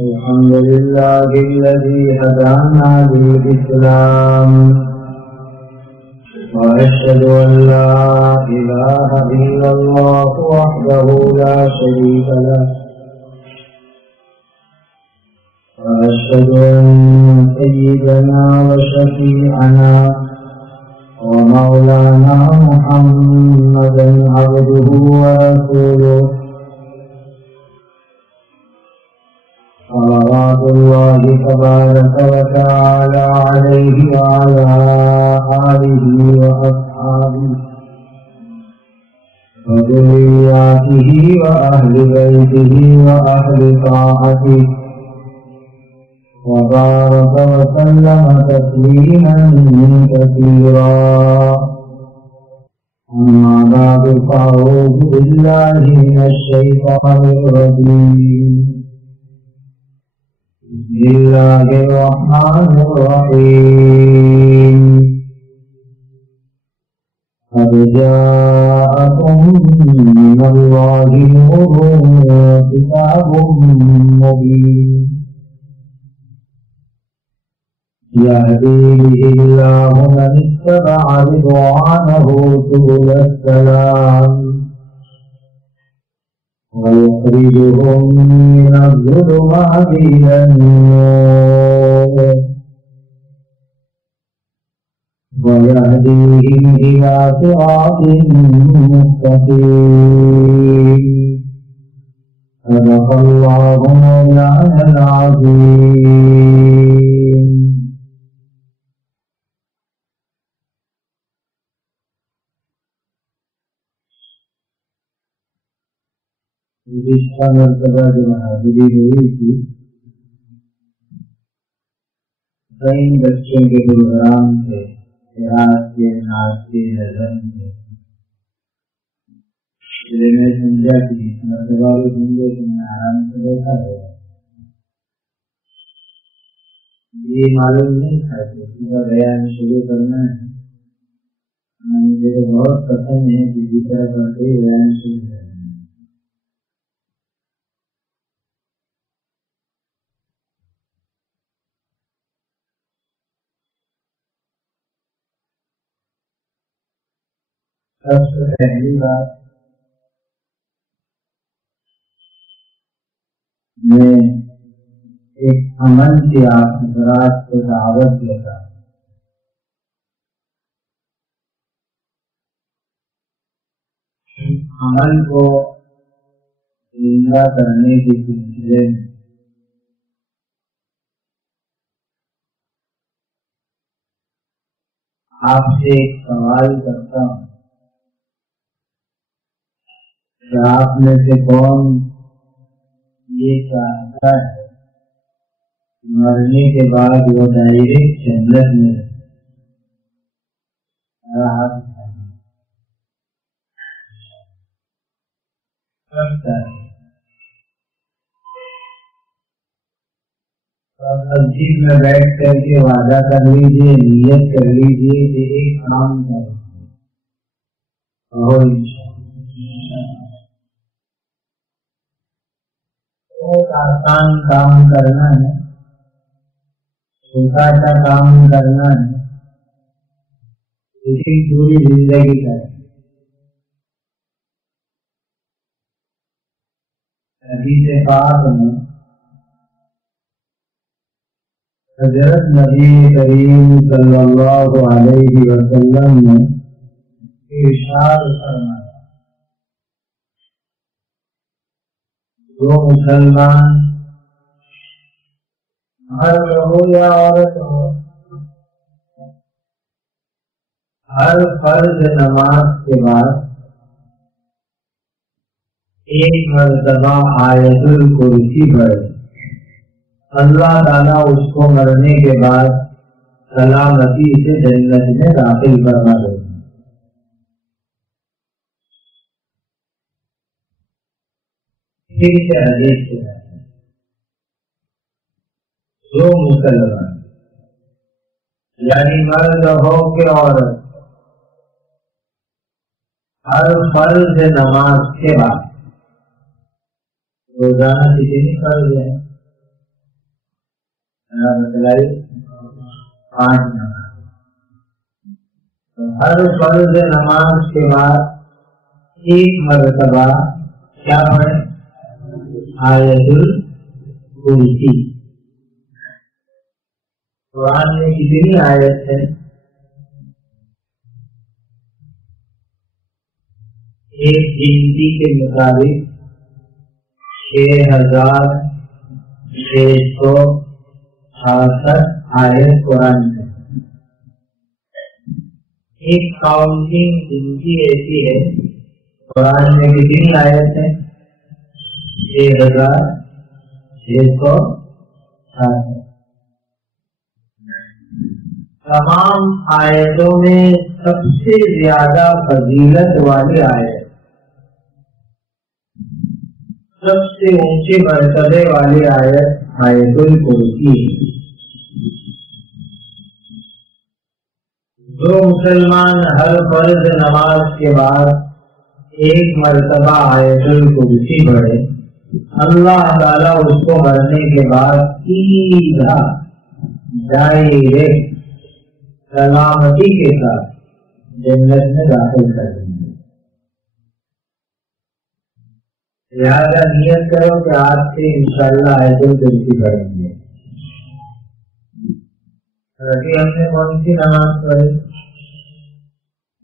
الحمد لله الذي هدانا للإسلام وأشهد أن لا إله إلا الله وحده لا شريك له وأشهد أن سيدنا وشفيعنا ومولانا محمدا عبده ورسوله صلوات الله تبارك وتعالى عليه وعلى آله وأصحابه وذرياته وأهل بيته وأهل طاعته وبارك وسلم تسليما كثيرا. أما بعد فأعوذ بالله من الشيطان الرجيم. بسم الله الرحمن الرحيم. قد جاءكم من الله نور وكتاب مبين يهدي به الله من اتبع رضوانه سبل السلام ويخرجهم من الظلمات إلى النور ويهديهم إلى صراط مستقيم. صدق الله مولانا العظيم. گزشتہ مرتبہ جو حاضری ہوئی تھی کئی بچوں کے پروگرام تھے، قرأت کے، نعت کے، نظم کے. میں سمجھا کہ اس مرتبہ کو سمجھے کہ میں آرام سے بیٹھا ہوا. یہ معلوم نہیں تھا کہ اسی کا بیان شروع کرنا ہے. مجھے تو بہت پسند ہے کسی طرح کر کے بیان شروع کرنا. سب سے پہلی بات میں ایک عمل کی آپ حضرات کو دعوت دیتا ہوں. عمل کو زندہ کرنے کے سلسلے میں آپ سے ایک سوال کرتا ہوں کہ آپ میں سے کون یہ چاہتا ہے مرنے کے بعد وہ ڈائریکٹ جنت میں مسجد میں بیٹھ کر کے وعدہ کر لیجیے، نیت کر لیجیے کہ ایک کام کریں اور آسان کام کرنا ہے، چھوٹا سا کام کرنا ہے، لیکن پوری زندگی کریں. حدیث پاک میں حضرت نبی کریم صلی اللہ علیہ وسلم نے ارشاد فرمایا جو مسلمان مرد ہو یا عورت ہو ہر فرض نماز کے بعد ایک مرتبہ آیت الکرسی پڑھے، اللہ تعالیٰ اس کو مرنے کے بعد سلامتی سے جنت میں داخل کرنا دے. حدیث کے جو مسلمان یعنی مرد ہو کہ عورت ہر فرض نماز کے بعد روزانہ کتنی فرض ہے؟ بتلائی 5 نماز. ہر فرض نماز کے بعد ایک مرتبہ کیا پڑھے؟ آیت الکرسی. قرآن میں کتنی آیت ہے؟ ایک گنتی کے مطابق 6666 آیت قرآن میں. ایک کاؤنٹنگ گنتی ایسی ہے قرآن میں کتنی آیت ہے؟ 6666. تمام آیتوں میں سب سے زیادہ فضیلت والی آیت، سب سے اونچے مرتبے والی آیت آیت الکرسی. جو مسلمان ہر فرض نماز کے بعد ایک مرتبہ آیت الکرسی پڑھے، اللہ تعالیٰ اس کو مرنے کے بعد سیدھا ڈائریکٹ سلامتی کے ساتھ جنت میں داخل کر دیں گے. لہٰذا نیت کرو کہ آج سے انشاءاللہ آیت الکرسی پڑھیں گے. ابھی ہم نے کون سی نماز پڑھی؟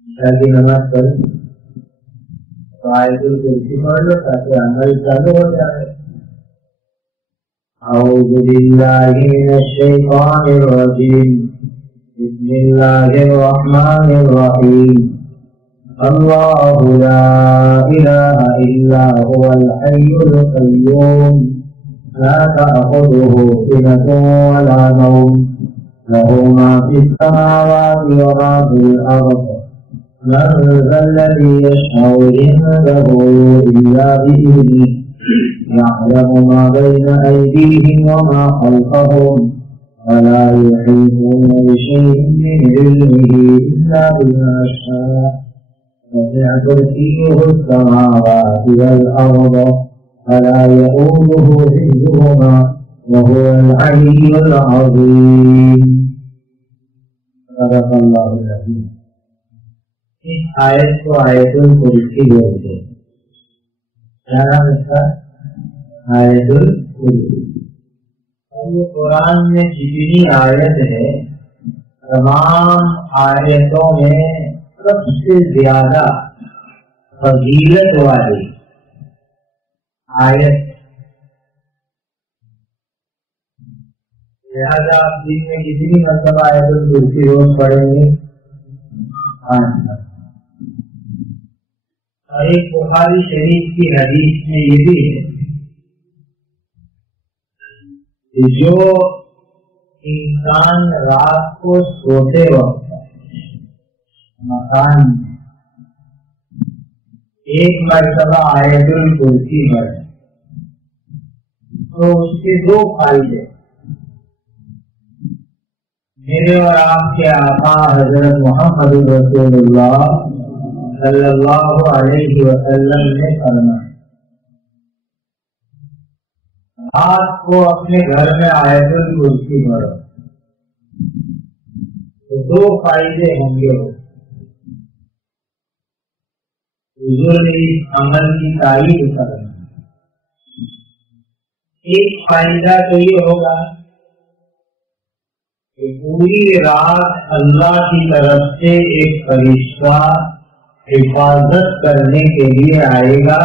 عشاء کی نماز پڑھی. تو آیت الکرسی پڑھ لو تاکہ عمل چالو ہو جائے. اعوذ باللہ من الشیطان الرجیم. بسم اللہ الرحمن الرحیم. اللہ لا الہ الا هو الحی القیوم لا تأخذه سنة ولا نوم له ما في السماوات وما في الأرض من ذا الذي يشفع عنده إلا بإذنه يعلم ما بين أيديهم وما خلفهم ولا يحيطون بشيء من علمه إلا بما شاء وسع كرسيه السماوات والأرض ولا يؤوده حفظهما وهو العلي العظيم. صدق اللہ العظیم. اس آیت کو آیت الکرسی بولتے ہیں. کیا نام اس کا؟ آیت الکرسی. یہ قرآن میں جتنی آیت ہے تمام آیتوں میں سب سے زیادہ فضیلت والی آیت. لہذا آپ دن میں کتنی مرتبہ آیت الکرسی روز پڑھیں گے؟ 5 مرتبہ. اور ایک بخاری شریف کی حدیث میں یہ بھی ہے جو انسان رات کو سوتے وقت مکان میں ایک مرتبہ آیت الکرسی پڑھے تو اس کے 2 فائدے. میرے اور آپ کے آقا حضرت محمد رسول اللہ صلی اللہ علیہ وسلم نے فرمایا رات کو اپنے گھر میں آیت الکرسی پڑھو تو 2 فائدے ہوں گے. حضور نے اس عمل کی تعریف کرنا. ایک فائدہ تو یہ ہوگا کہ پوری رات اللہ کی طرف سے ایک فرشتہ حفاظت کرنے کے لیے آئے گا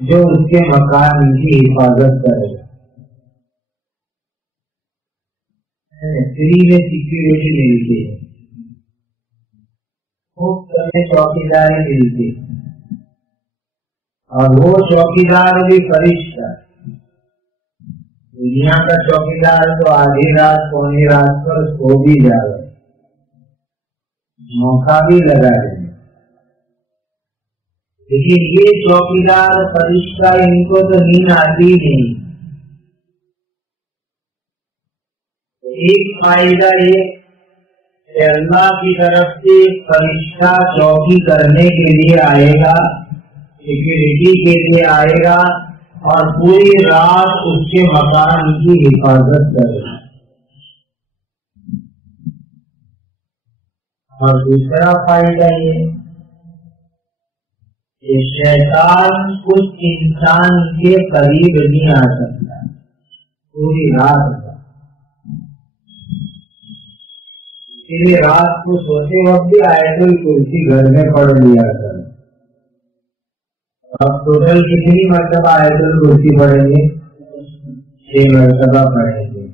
جو اس کے مکان کی حفاظت کرے گا. فری میں سیکورٹی ملتی ہے، خوب سارے چوکیداری ملتی ہے اور وہ چوکیدار بھی فرشتہ. دنیا کا چوکیدار تو آدھی رات پونی رات پر سو بھی جائے، موقع بھی لگا ہے، لیکن یہ چوکیدار فرشتہ ان کو تو نیند آتی نہیں. ایک فائدہ یہ کہ اللہ کی طرف سے فرشتہ چوکی کرنے کے لیے آئے گا، سیکورٹی کے لیے آئے گا اور پوری رات اس کے مکان کی حفاظت کرے گا. اور دوسرا فائدہ یہ کہ شیطان اس انسان کے قریب نہیں آ سکتا پوری رات کا. اس لیے رات کو سوتے وقت بھی آیت الکرسی گھر میں پڑھ لیا کرو. اب ٹوٹل کتنی مرتبہ آیت الکرسی پڑھیں گے؟ 6 مرتبہ پڑھیں گے.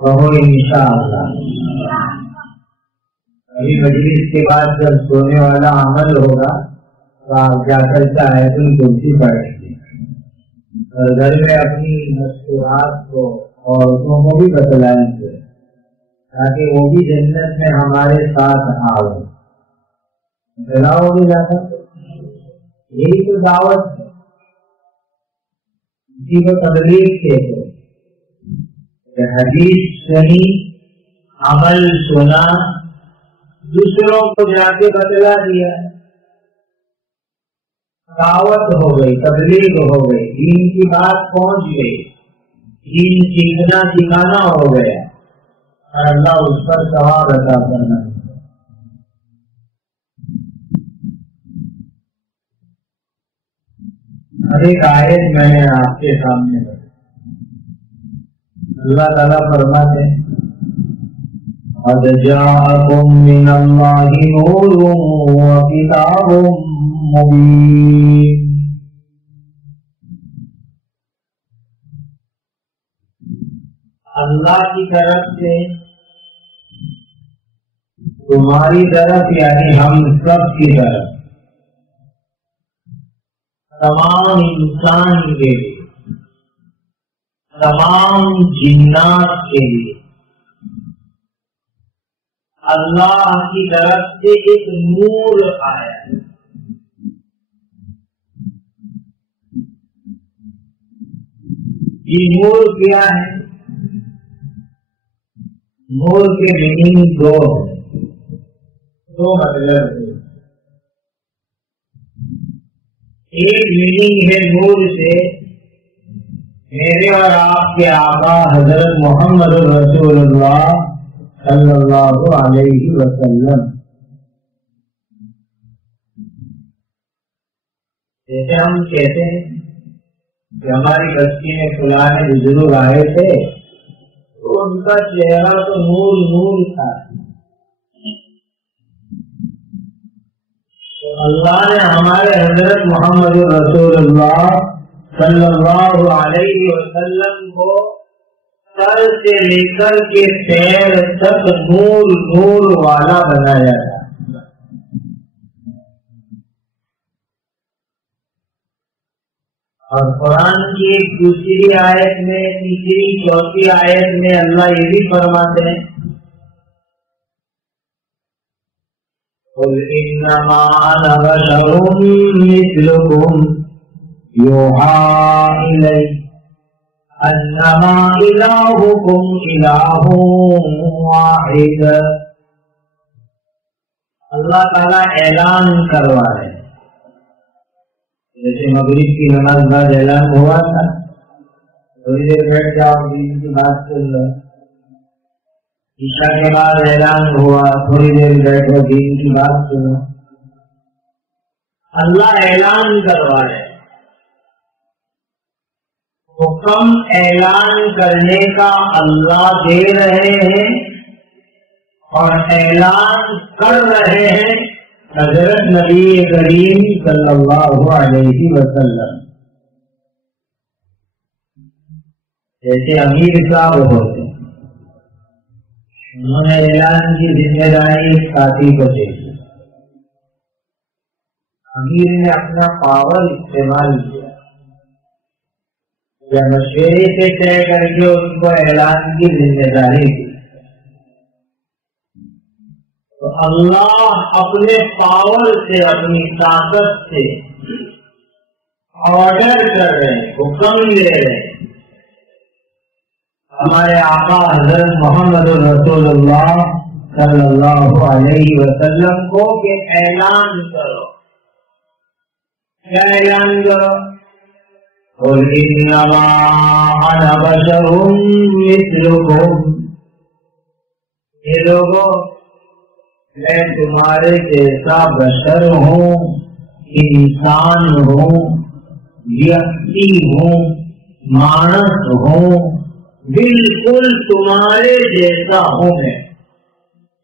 کہو انشاءاللہ. ابھی مجلس کے بعد جب سونے والا عمل ہوگا تو آپ جا کر کے آیت الکرسی پڑھیں گے اور گھر میں اپنی مستورات کو عورتوں کو بھی بتلائیں گے تاکہ وہ بھی جنت میں ہمارے ساتھ آؤ. بتلاؤ گے جا کر. یہی تو دعوت ہے. اسی کو تبلیغ کہتے ہیں. حدیث سنی، عمل سنا، دوسروں کو جا کے بتلا دیا، دعوت ہو گئی، تبلیغ ہو گئی، دین کی بات پہنچ گئی، دین سیکھنا سکھانا ہو گیا اور اللہ اس پر ثواب عطا کرنا. ایک آیت میں نے آپ کے سامنے اللہ تعالیٰ فرماتے ہیں قد جاءکم من اللہ نور وکتاب مبین. اللہ کی طرف سے تمہاری طرف یعنی ہم سب کی طرف تمام انسان کے لیے، تمام جنات کے لیے اللہ کی طرف سے ایک نور آیا ہے. یہ نور کیا ہے؟ نور کے میننگ دو مطلب ہے. ایک میننگ ہے نور سے میرے اور آپ کے آقا حضرت محمد رسول اللہ صلی اللہ علیہ وسلم. جیسے ہم کہتے ہیں کہ ہماری بستی میں فلاں بزرگ آئے تھے تو ان کا چہرہ تو نور نور تھا. اللہ نے ہمارے حضرت محمد رسول اللہ صلی اللہ علیہ وسلم کو سر سے لے کر کے پیر تک نور نور والا بنایا تھا. اور قرآن کی ایک دوسری آیت میں، تیسری چوتھی آیت میں اللہ یہ بھی فرماتے ہیں قل انما انا بشر مثلكم يوحى الي انما الهكم اله واحد. اللہ تعالیٰ اعلان کروا رہے ہیں جیسے مغرب کی نماز بعد اعلان ہوا تھا تھوڑی دیر بیٹھ جاؤ دین کی بات کر لو. عشاء کے بعد اعلان ہوا تھوڑی دیر بیٹھو دین کی بات سنو. اللہ اعلان کروا رہے. حکم اعلان کرنے کا اللہ دے رہے ہیں اور اعلان کر رہے ہیں حضرت نبی کریم صلی اللہ علیہ وسلم. جیسے امیر صاحب ہوتے انہوں نے اعلان کی ذمہ داری ایک ساتھی کو دے دی. امیر نے اپنا پاور استعمال کیا یا مشورے سے طے کر کے ان کو اعلان کی ذمہ داری دی. تو اللہ اپنے پاور سے، اپنی طاقت سے آرڈر کر رہے ہیں، حکم لے رہے ہیں ہمارے آقا حضرت محمد رسول اللہ صلی اللہ علیہ وسلم کو کہ اعلان کرو. کیا اعلان کرو؟ قل انما انا بشر مثلکم. یہ لوگوں میں تمہارے جیسا بشر ہوں، انسان ہوں، ویکتی ہوں، مانس ہوں، بالکل تمہارے جیسا ہوں میں،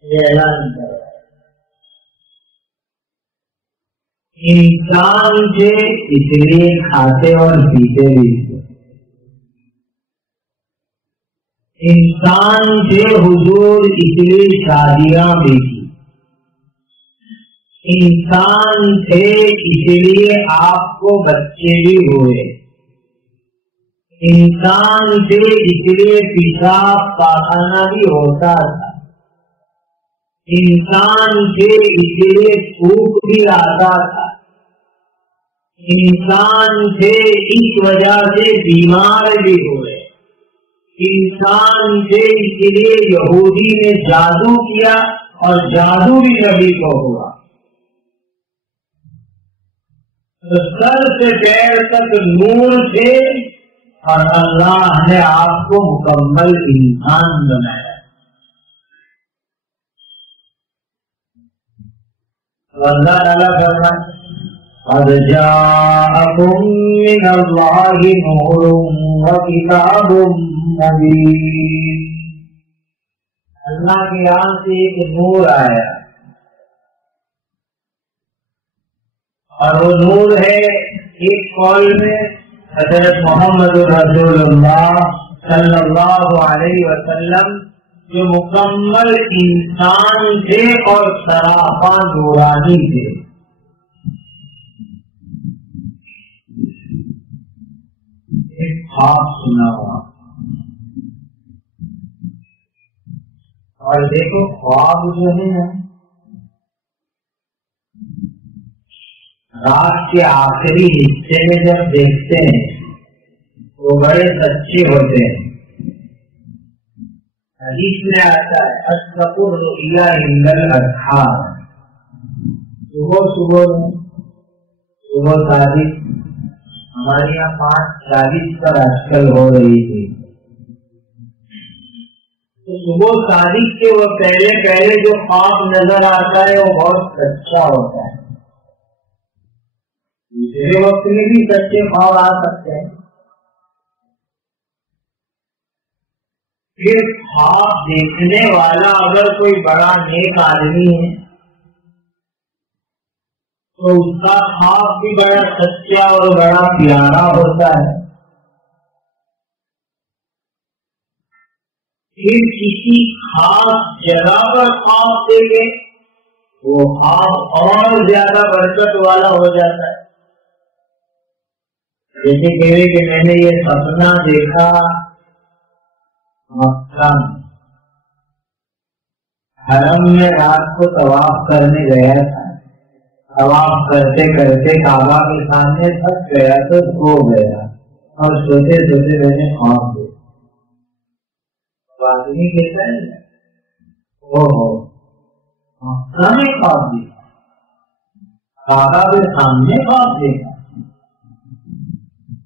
یہ اعلان کر رہا ہے۔ انسان سے اس لیے کھاتے اور پیتے بھی تھے، انسان سے حضور اس لیے شادیاں بھی تھی، انسان تھے اس لیے آپ کو بچے بھی ہوئے، انسان سے اس لیے پیشاب پاخانہ بھی ہوتا تھا، انسان سے اس لیے تھوک بھی آتا تھا، انسان سے اس وجہ سے بیمار بھی ہوئے، انسان سے اس لیے یہودی نے جادو کیا اور جادو بھی نبی کو ہوا۔ تو سر سے پیر تک نور تھے اور اللہ نے آپ کو مکمل انسان بنایا۔ اللہ تعالیٰ فرمائے قد جاءکم من اللہ نور وکتاب مبین، اللہ کے یہاں سے ایک نور آیا اور وہ نور ہے ایک قول میں حضرت محمد رسول اللہ صلی اللہ علیہ وسلم جو مکمل انسان تھے اور سراپا نورانی تھے۔ ایک خواب سنا ہوا اور دیکھو خواب جو ہے نا رات کے آخری حصے میں جب دیکھتے ہیں وہ بڑے سچے ہوتے ہیں۔ حدیث میں آتا ہے اصدق الرؤیا عند الاسحار، صبح صادق ہمارے یہاں 5:40 پر آجکل ہو رہی تھی، تو صبح صادق کے وہ پہلے جو خواب نظر آتا ہے وہ بہت سچا ہوتا ہے، دوسرے وقت میں بھی سچے خواب آ سکتے ہیں۔ پھر خواب دیکھنے والا اگر کوئی بڑا نیک آدمی ہے تو اس کا خواب بھی بڑا سچا اور بڑا پیارا ہوتا ہے۔ پھر کسی خاص جگہ پر خواب دیکھے وہ خواب اور زیادہ برکت والا ہو جاتا ہے۔ جیسے کہے کہ میں نے یہ سپنا دیکھا مکہ حرم میں رات کو طواف کرنے گیا تھا، طواف کرتے کرتے کعبہ کے سامنے تھک گیا تو سو گیا اور سوتے سوتے میں نے خواب دیکھا۔ آدمی کہتا ہے مکہ میں خواب دیکھا، کعبہ کے سامنے خواب دیکھا،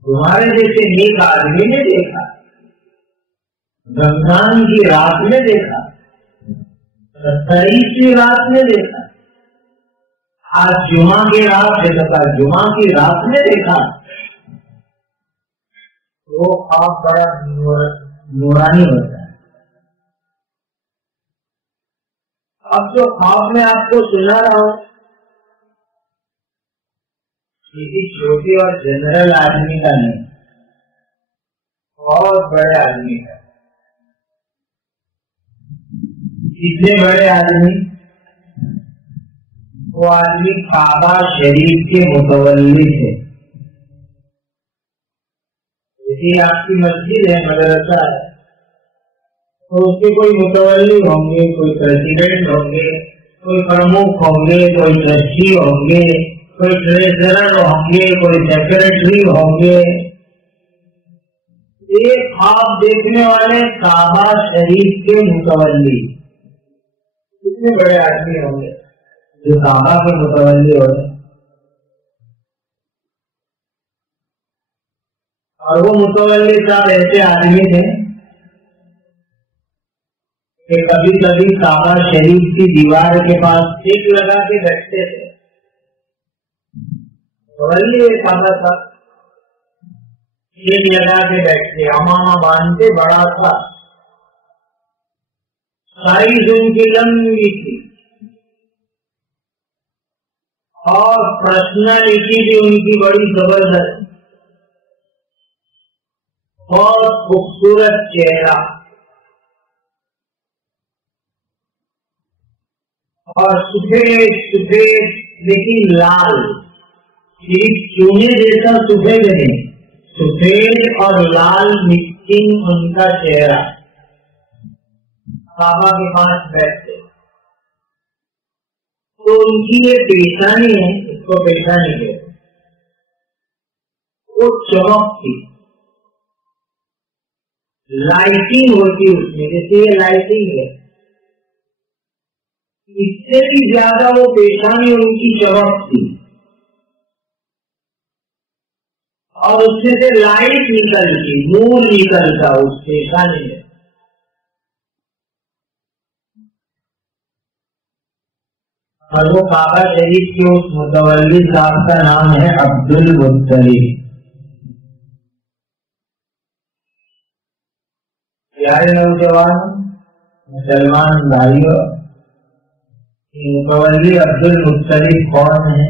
تمہارے جیسے نیک آدمی نے دیکھا، رمضان کی رات میں دیکھا، 27ویں رات میں دیکھا، آج جمعہ کی رات دیکھا، جمعہ کی رات میں دیکھا، وہ خواب بڑا نورانی ہوتا ہے۔ اب جو خواب میں آپ کو سنا رہا ہوں کسی چھوٹی اور جنرل آدمی کا نہیں، بہت بڑے آدمی کا۔ اتنے بڑے آدمی، وہ آدمی کعبہ شریف کے متولی تھے۔ جیسے آپ کی مسجد ہے، مدرسہ ہے، تو اس کے کوئی متولی ہوں گے، کوئی پریزیڈنٹ ہوں گے، کوئی پرمکھ ہوں گے، کوئی ٹرسٹی ہوں گے، کوئی ٹریزرر ہوں گے، کوئی سیکرٹری ہوں گے۔ ایک خواب دیکھنے والے کعبہ شریف کے متولی کتنے بڑے آدمی ہوں گے جو کعبہ کے متولی ہو رہے، اور وہ متولی صاحب ایسے آدمی تھے کہ کبھی کبھی کعبہ شریف کی دیوار کے پاس ٹیک لگا کے بیٹھتے تھے. ولی کعبہ تھا ٹیک لگا کے بیٹھتے, امامہ باندھتے, بڑا تھا, سائز ان کی لمبی تھی اور پرسنالٹی بھی ان کی بڑی زبردست, بہت خوبصورت چہرہ اور سفید سفید لیکن لال, صرف چونے جیسا سفید نہیں, سفید اور لال مکسنگ ان کا چہرہ. کعبہ کے پاس بیٹھتے تو ان کی یہ پیشانی ہے, اس کو پیشانی ہے, وہ چمک تھی, لائٹنگ ہوتی اس میں, جیسے یہ لائٹنگ ہے, اس سے بھی زیادہ وہ پیشانی ان کی چمک تھی اور اس میں سے لائٹ نکلتی, نور نکلتا اس پیشانی میں. اور وہ کعبہ شریف کے اس متولی صاحب کا نام ہے عبد المطلب. پیارے نوجوان مسلمان بھائیوں, متولی عبد المطلب کون ہے؟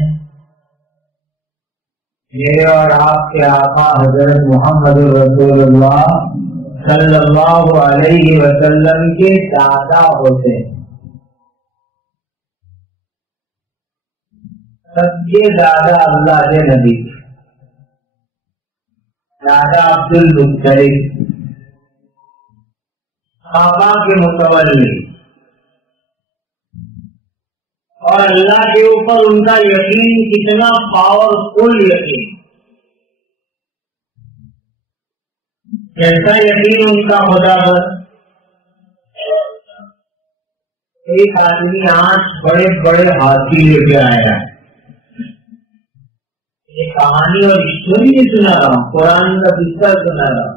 میرے اور آپ کے آقا حضرت محمد رسول اللہ صلی اللہ علیہ وسلم کے دادا ہوتے ہیں. سب کے دادا اللہ کے نبی, دادا عبد المطلب کعبہ کے متولی, اور اللہ کے اوپر ان کا یقین کتنا پاورفل یقین, کیسا یقین ان کا خدا پر. ایک آدمی 8 بڑے بڑے ہاتھی لے کے آیا, یہ کہانی اور اسٹوری نہیں سنا رہا ہوں, قرآن کا قصہ سنا رہا ہوں.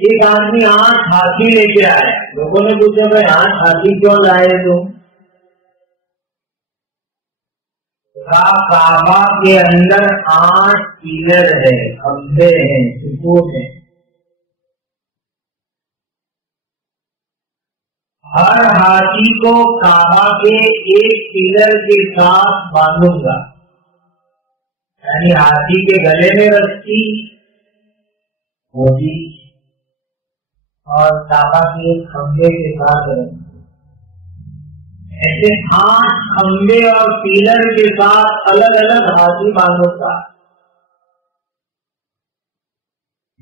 ایک آدمی 8 ہاتھی لے کے آیا, لوگوں نے پوچھا بھائی 8 ہاتھی کیوں لائے تم؟ کعبہ کے اندر 8 پیلر ہے, کھمبے ہیں, ستون ہیں, ہر ہاتھی کو کعبہ کے ایک پیلر کے ساتھ باندھوں گا, یعنی ہاتھی کے گلے میں رسی ہوتی اور کعبہ کے ایک کھمبے کے ساتھ رسی. ایسے 8 کھمبے اور پیلر کے ساتھ الگ الگ ہاتھی باندھوں گا.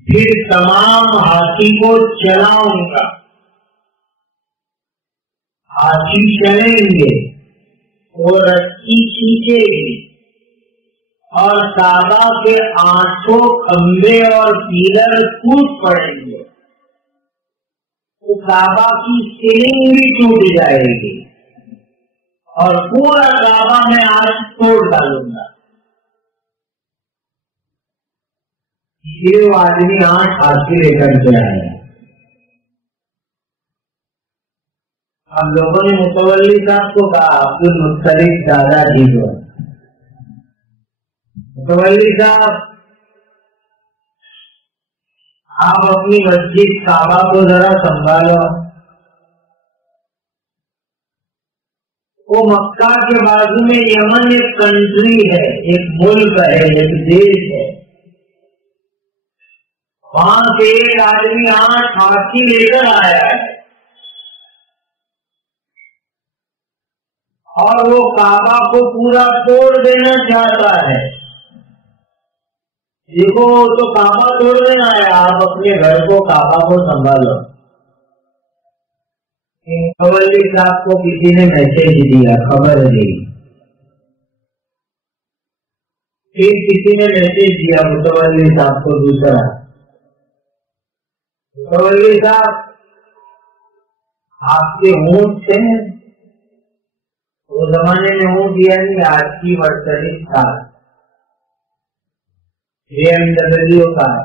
پھر تمام ہاتھی کو چلاؤں گا, ہاتھی چلیں گے, وہ رسی کھینچے گی اور کعبہ کے 8 کھمبے اور پیلر ٹوٹ پڑیں گے, تو کعبہ کی سیلنگ بھی ٹوٹ جائے گی اور پورا کعبہ میں آج توڑ ڈالوں گا. یہ آدمی 8 ہاتھی لے کر کے آیا. اب لوگوں نے متولی صاحب کو کہا, عبد المطلب دادا جی کو, متولی صاحب آپ اپنی مسجد کعبہ کو ذرا سنبھالو. وہ مکہ کے بازو میں یمن ایک کنٹری ہے, ایک ملک ہے, ایک دیش ہے, وہاں سے ایک آدمی 8 ہاتھی لے کر آیا ہے اور وہ کعبہ کو پورا توڑ دینا چاہتا ہے. دیکھو تو کعبہ توڑ دینا ہے, آپ اپنے گھر کو کعبہ کو سنبھالو. متولی صاحب کو کسی نے میسج دیا, خبر دی, پھر کسی نے میسج دیا متولی صاحب کو دوسرا, متولی صاحب آپ کے اونٹ تھے, وہ زمانے میں اونٹ یعنی آج کی مرسڈیز کار, BMW کار,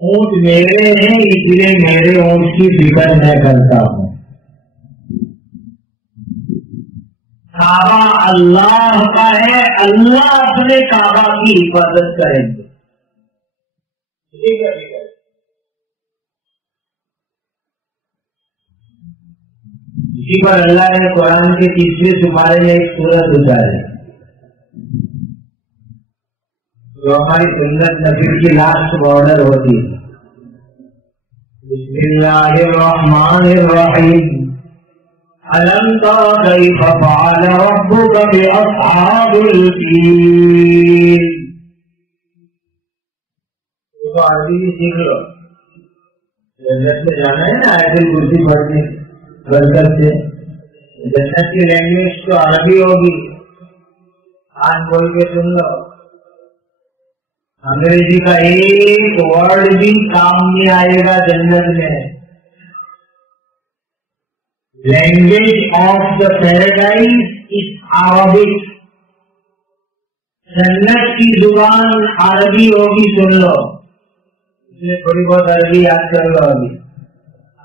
اونٹ میرے ہیں اس لیے میرے اونٹ کی فکر میں کرتا ہوں. کعبہ اللہ کا ہے، اللہ اپنے کعبہ کی حفاظت کریں گے. ٹھیک ہے ٹھیک ہے. اسی پر اللہ نے قرآن کے 30ویں سپارے میں ایک سورت اتاری جو ہماری سنت نبی کی لاسٹ بارڈر ہوتی ہے. بسم اللہ الرحمن الرحیم. ألم تر كيف فعل ربك بأصحاب الفيل. تو عربی سیکھ لو، جنت میں جانا ہے نا آیت الکرسی پڑھنے برکت سے. جنت کی لینگویج تو عربی ہوگی، آج بول کے سن لو. انگریزی کا ایک ورڈ بھی کام نہیں آئے گا جنت میں. Language of the paradise is Arabic. جنت کی زبان عربی ہوگی، سن لو. اس میں تھوڑی بہت عربی یاد کر لو. ابھی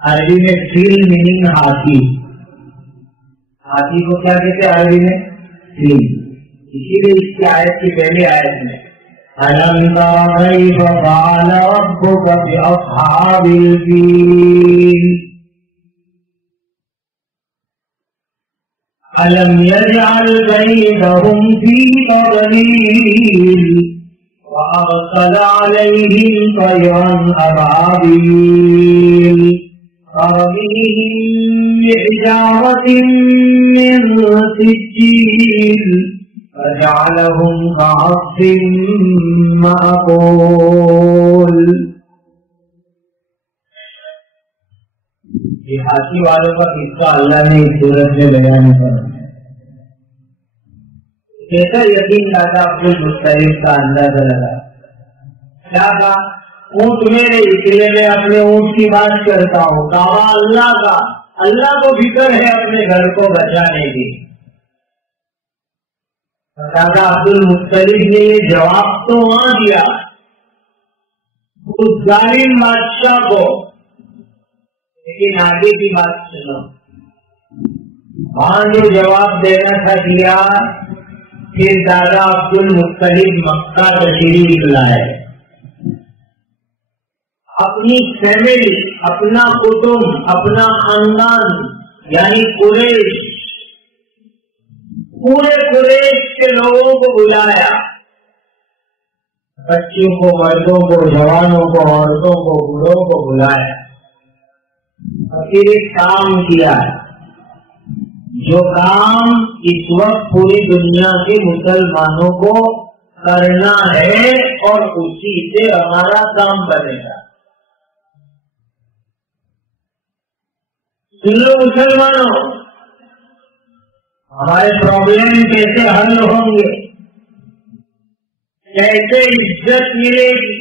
عربی میں فیل میننگ ہاتھی. ہاتھی کو کیا کہتے ہیں عربی میں؟ فیل. اسی لیے اس کی آیت کی پہلی آیت میں أَلَمْ تَرَ كَيْفَ فَعَلَ رَبُّكَ بِأَصْحَابِ الْفِيلِ أَلَمْ يَجْعَلْ كَيْدَهُمْ فِي تَضْلِيلٍ وَأَرْسَلَ عَلَيْهِمْ طَيْرًا أَبَابِيلَ تَرْمِيهِم بِحِجَارَةٍ مِّن سِجِّيلٍ فَجَعَلَهُمْ كَعَصْفٍ مَّأْكُولٍ. یہ ہاتھی والوں کا قصہ اللہ نے اس صورت میں بیان کیا. کیسا یقین دادا عبدالمطلب کا اندازہ لگا. کیا کہا؟ اونٹ میرے اس لیے میں اپنے اونٹ کی بات کرتا ہوں. کعبہ اللہ کا، اللہ کو فکر ہے اپنے گھر کو بچانے کی. دادا عبدالمطلب نے یہ جواب تو وہاں دیا اس ظالم بادشاہ کو، لیکن آگے کی بات سنو. وہاں جو جواب دینا تھا دیا. پھر دادا عبدالمطلب مکہ تشریف لائے. اپنی فیملی، اپنا کٹمب، اپنا خاندان یعنی قریش، پورے قریش کے لوگوں کو بلایا. بچوں کو، مردوں کو، جوانوں کو، عورتوں کو، بوڑھوں کو بلایا. پھر ایک کام کیا جو کام اس وقت پوری دنیا کے مسلمانوں کو کرنا ہے اور اسی سے ہمارا کام بنے گا. سن لو مسلمانوں، ہمارے پرابلم کیسے حل ہوں گے، کیسے عزت ملے گی،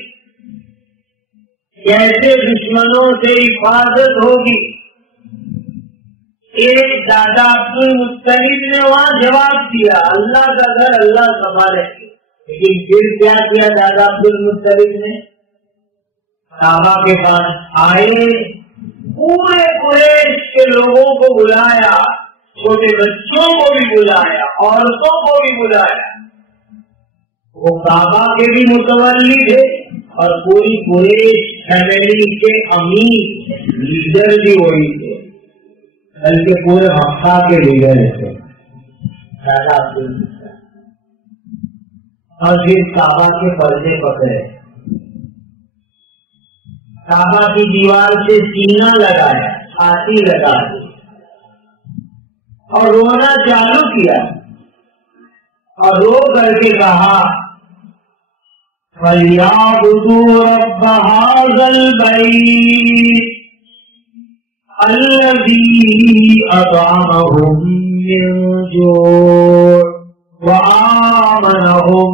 کیسے دشمنوں سے حفاظت ہوگی. ایک دادا عبدالمطلب نے وہاں جواب دیا اللہ کا گھر اللہ سنبھالے. لیکن پھر کیا کیا دادا عبدالمطلب نے؟ کعبہ کے پاس آئے، پورے قریش کے لوگوں کو بلایا، چھوٹے بچوں کو بھی بلایا، عورتوں کو بھی بلایا. وہ کعبہ کے بھی متولی تھے اور پوری قریش فیملی کے امیر لیڈر بھی وہی تھے، بلکہ پورے مکہ کے لیڈر تھے دادا عبدالمطلب. اور پھر کعبہ کے پردے پکڑے، کعبہ کی دیوار سے سینہ لگایا، چھاتی لگا دی اور رونا چالو کیا. اور رو کر کے کہا فَلْيَعْبُدُوا رَبَّ هَٰذَا الْبَيْتِ الَّذِي أَطْعَمَهُم مِّن جُوعٍ وَآمَنَهُم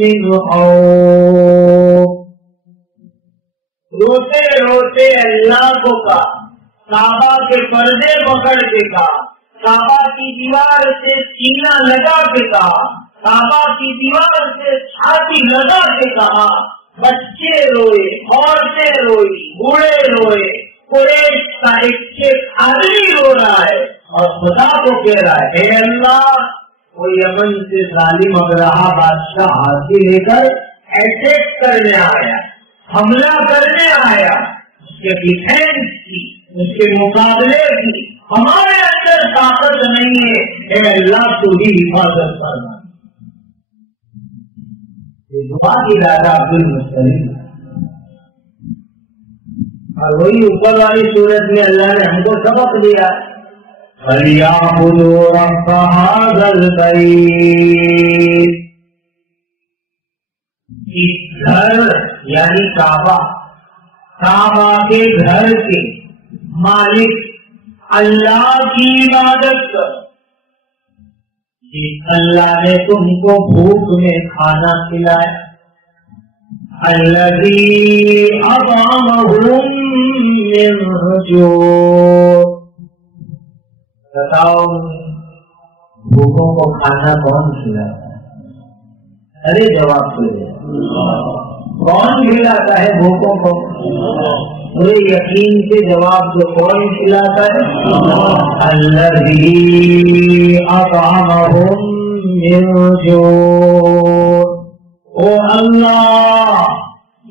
مِّنْ خَوْفٍ. روتے روتے اللہ کو کہا، کعبہ کے پردے پکڑ کے کہا، کعبہ کی دیوار سے سینہ لگا کے کہا، کعبہ کی دیوار سے چھاتی لگا کے کہا بچے روئے، عورتیں روئی، بوڑھے روئے، قریش کا ایک آدمی رو رہا ہے اور خدا کو کہہ رہا ہے اے اللہ، وہ یمن سے ظالم ابرہہ بادشاہ ہاتھی لے کر اٹیک کرنے آیا، حملہ کرنے آیا، اس کے ڈیفینس کی، اس کے مقابلے کی ہمارے اندر طاقت نہیں ہے، اے اللہ تو ہی حفاظت کرنا۔ یہ دعا کی دادا عبدالمطلب، اور وہی اوپر والی صورت میں اللہ نے ہم کو سبق دیا فَلْيَعْبُدُوا رَبَّ هَٰذَا الْبَيْتِ، اس گھر یعنی کعبہ، کعبہ کے گھر کے مالک اللہ کی عبادت کر، اللہ نے تم کو بھوک میں کھانا کھلایا، الذی اطعمہم من جوع، بتاؤ بھوکوں کو کھانا کون کھلاتا ہے؟ ارے جواب تو دے، کون کھلاتا ہے بھوکوں کو؟ پورے یقین سے جواب جو کون کھلاتا ہے؟ الذی اطعمہم من جوع، او اللہ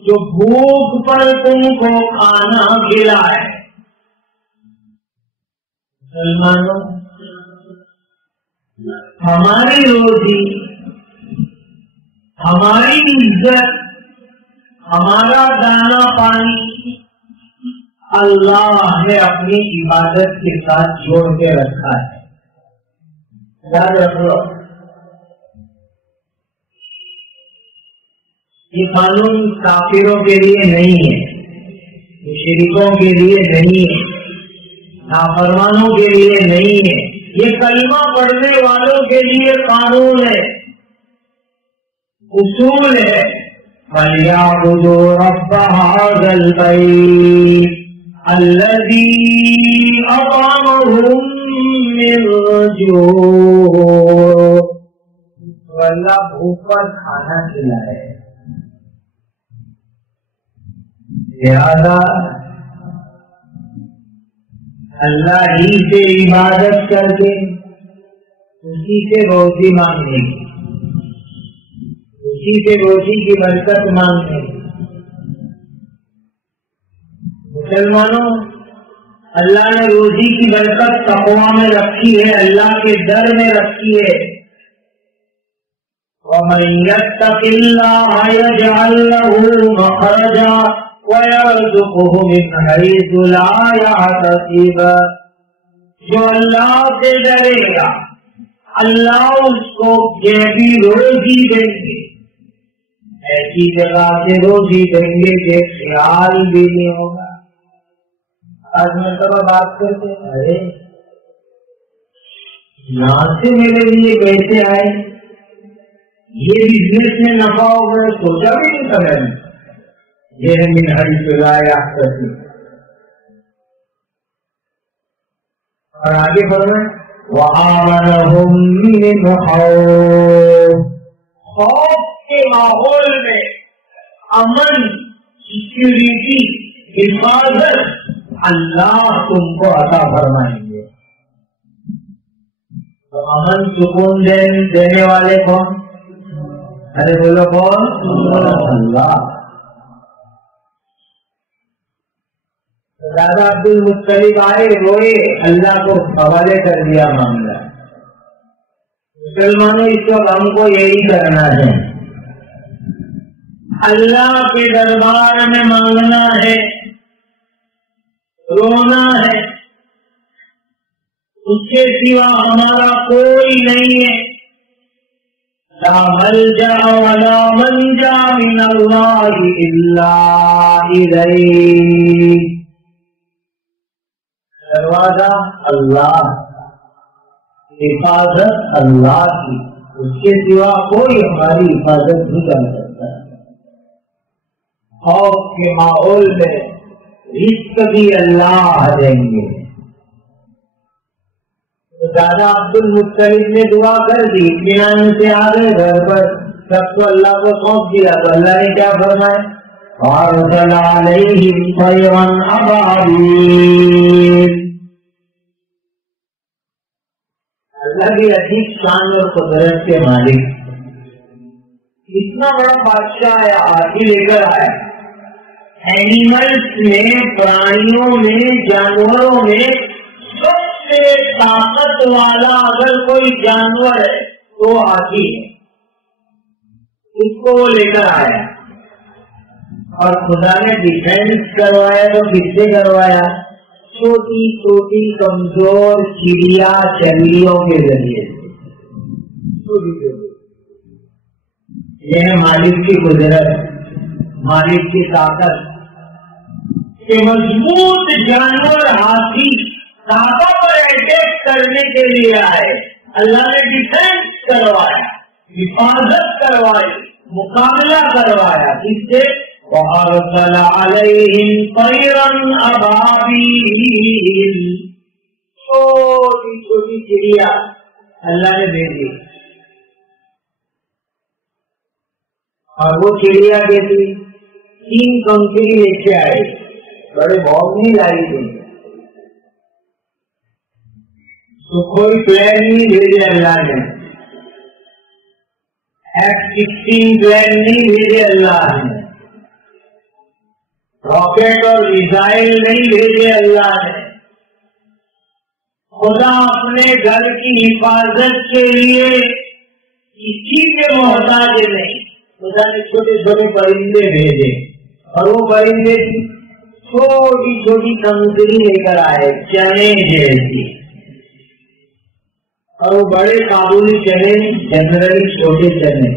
جو بھوک پر تم کو کھانا کھلائے۔ مسلمانوں، ہماری روزی، ہماری عزت، ہمارا دانا پانی اللہ نے اپنی عبادت کے ساتھ جوڑ کے رکھا ہے، یاد رکھ لو۔ یہ قانون کافروں کے لیے نہیں ہے، مشرکوں کے لیے نہیں ہے، نافرمانوں کے لیے نہیں ہے، یہ کلمہ پڑھنے والوں کے لیے قانون ہے، اصول ہے۔ فَلْيَعْبُدُوا رَبَّ هَٰذَا الْبَيْتِ الَّذِي أَطْعَمَهُم مِّن جوع، تو اللہ بھوک پر کھانا کھلائے، لہذا اللہ ہی سے عبادت کر کے اسی سے روزی مانگنے کی، اسی سے روزی کی برکت مانگنے کی۔ مسلمانوں، اللہ نے روزی کی برکت تقویٰ میں رکھی ہے، اللہ کے ڈر میں رکھی ہے۔ وَمَن يَتَّقِ اللَّهَ يَجْعَل لَّهُ مَخْرَجًا وَيَرْزُقْهُ مِنْ حَيْثُ لَا يَحْتَسِبُ، جو اللہ سے ڈرے گا اللہ اس کو غیبی روزی دیں گے، ایسی جگہ سے روزی دیں گے کہ خیال بھی نہیں ہوگا۔ آج میں سب بات کرتے ہیں، ارے یہاں سے میرے لیے پیسے آئے، یہ بزنس میں نفع ہوگا، سوچا بھی نہیں کرے، یہ ہے من حیث لا یحتسب۔ اور آگے فرمائیں وَآمَنَهُم مِّنْ خَوْفٍ، خوف کے ماحول میں امن، سیکیورٹی، حفاظت اللہ تم کو عطا فرمائیں گے۔ تو امن سکون دینے والے کون؟ ارے بولو کون؟ اللہ۔ دادا عبدالمطلب آئے، روئے، اللہ کو حوالے کر دیا معاملہ۔ مسلمانوں، اس وقت ہم کو یہی کرنا ہے، اللہ کے دربار میں مانگنا ہے، رونا ہے، اس کے سوا ہمارا کوئی نہیں ہے۔ لا ملجا ولا منجا من اللہ الا الیہ، دروازہ اللہ، حفاظت اللہ کی، اس کے سوا کوئی ہماری حفاظت نہیں کر سکتا۔ خوف کے ماحول میں رزق بھی اللہ دیں گے۔ دادا عبدالمطلب نے دعا کر دی، اطمینان سے آ گئے گھر پر، سب کو اللہ کو سونپ دیا تو اللہ نے کیا فرمایا؟ وَأَرْسَلَ عَلَيْهِمْ طَيْرًا أَبَابِيلَ. اللہ کی عظیم شان اور قدرت کے مالک اتنا بڑا بادشاہ ہے، ہاتھی لے کر آیا. اینیملس میں، پرانیوں میں، جانوروں میں سب سے طاقت والا اگر کوئی جانور ہے تو ہاتھی ہے. اس کو وہ لے کر آیا اور خدا نے ڈیفینس کروایا تو کس سے کروایا؟ چھوٹی چھوٹی کمزور چڑیا چڑیوں کے ذریعے سے. یہ ہے مالک کی قدرت، مالک کی طاقت کہ مضبوط جانور ہاتھی کعبہ پر اٹیک کرنے کے لیے آئے. اللہ نے ڈیفینس کروایا، حفاظت کروائی، مقابلہ کروایا. کس سے؟ وَأَرْسَلَ عَلَيْهِمْ طَيْرًا أَبَابِيلَ. چھوٹی چھوٹی چڑیا اللہ نے بھیجی. اور وہ چڑیا کیسی؟ 3 کنکری لے کے آئے، بڑے بہت نہیں لائی تھی. کوئی پلان نہیں بھیجے اللہ نے، F-16 پلان نہیں بھیجے اللہ نے، راکٹ اور میزائل نہیں بھیجے اللہ نے. خدا اپنے گھر کی حفاظت کے لیے کسی کے محتاج نہیں. خدا نے چھوٹے چھوٹے پرندے بھیجے اور وہ پرندے چھوٹی چھوٹی کنکری لے کر آئے، چنے جیسی. اور وہ بڑے کابلی چنے، جنرلی چھوٹے چنے.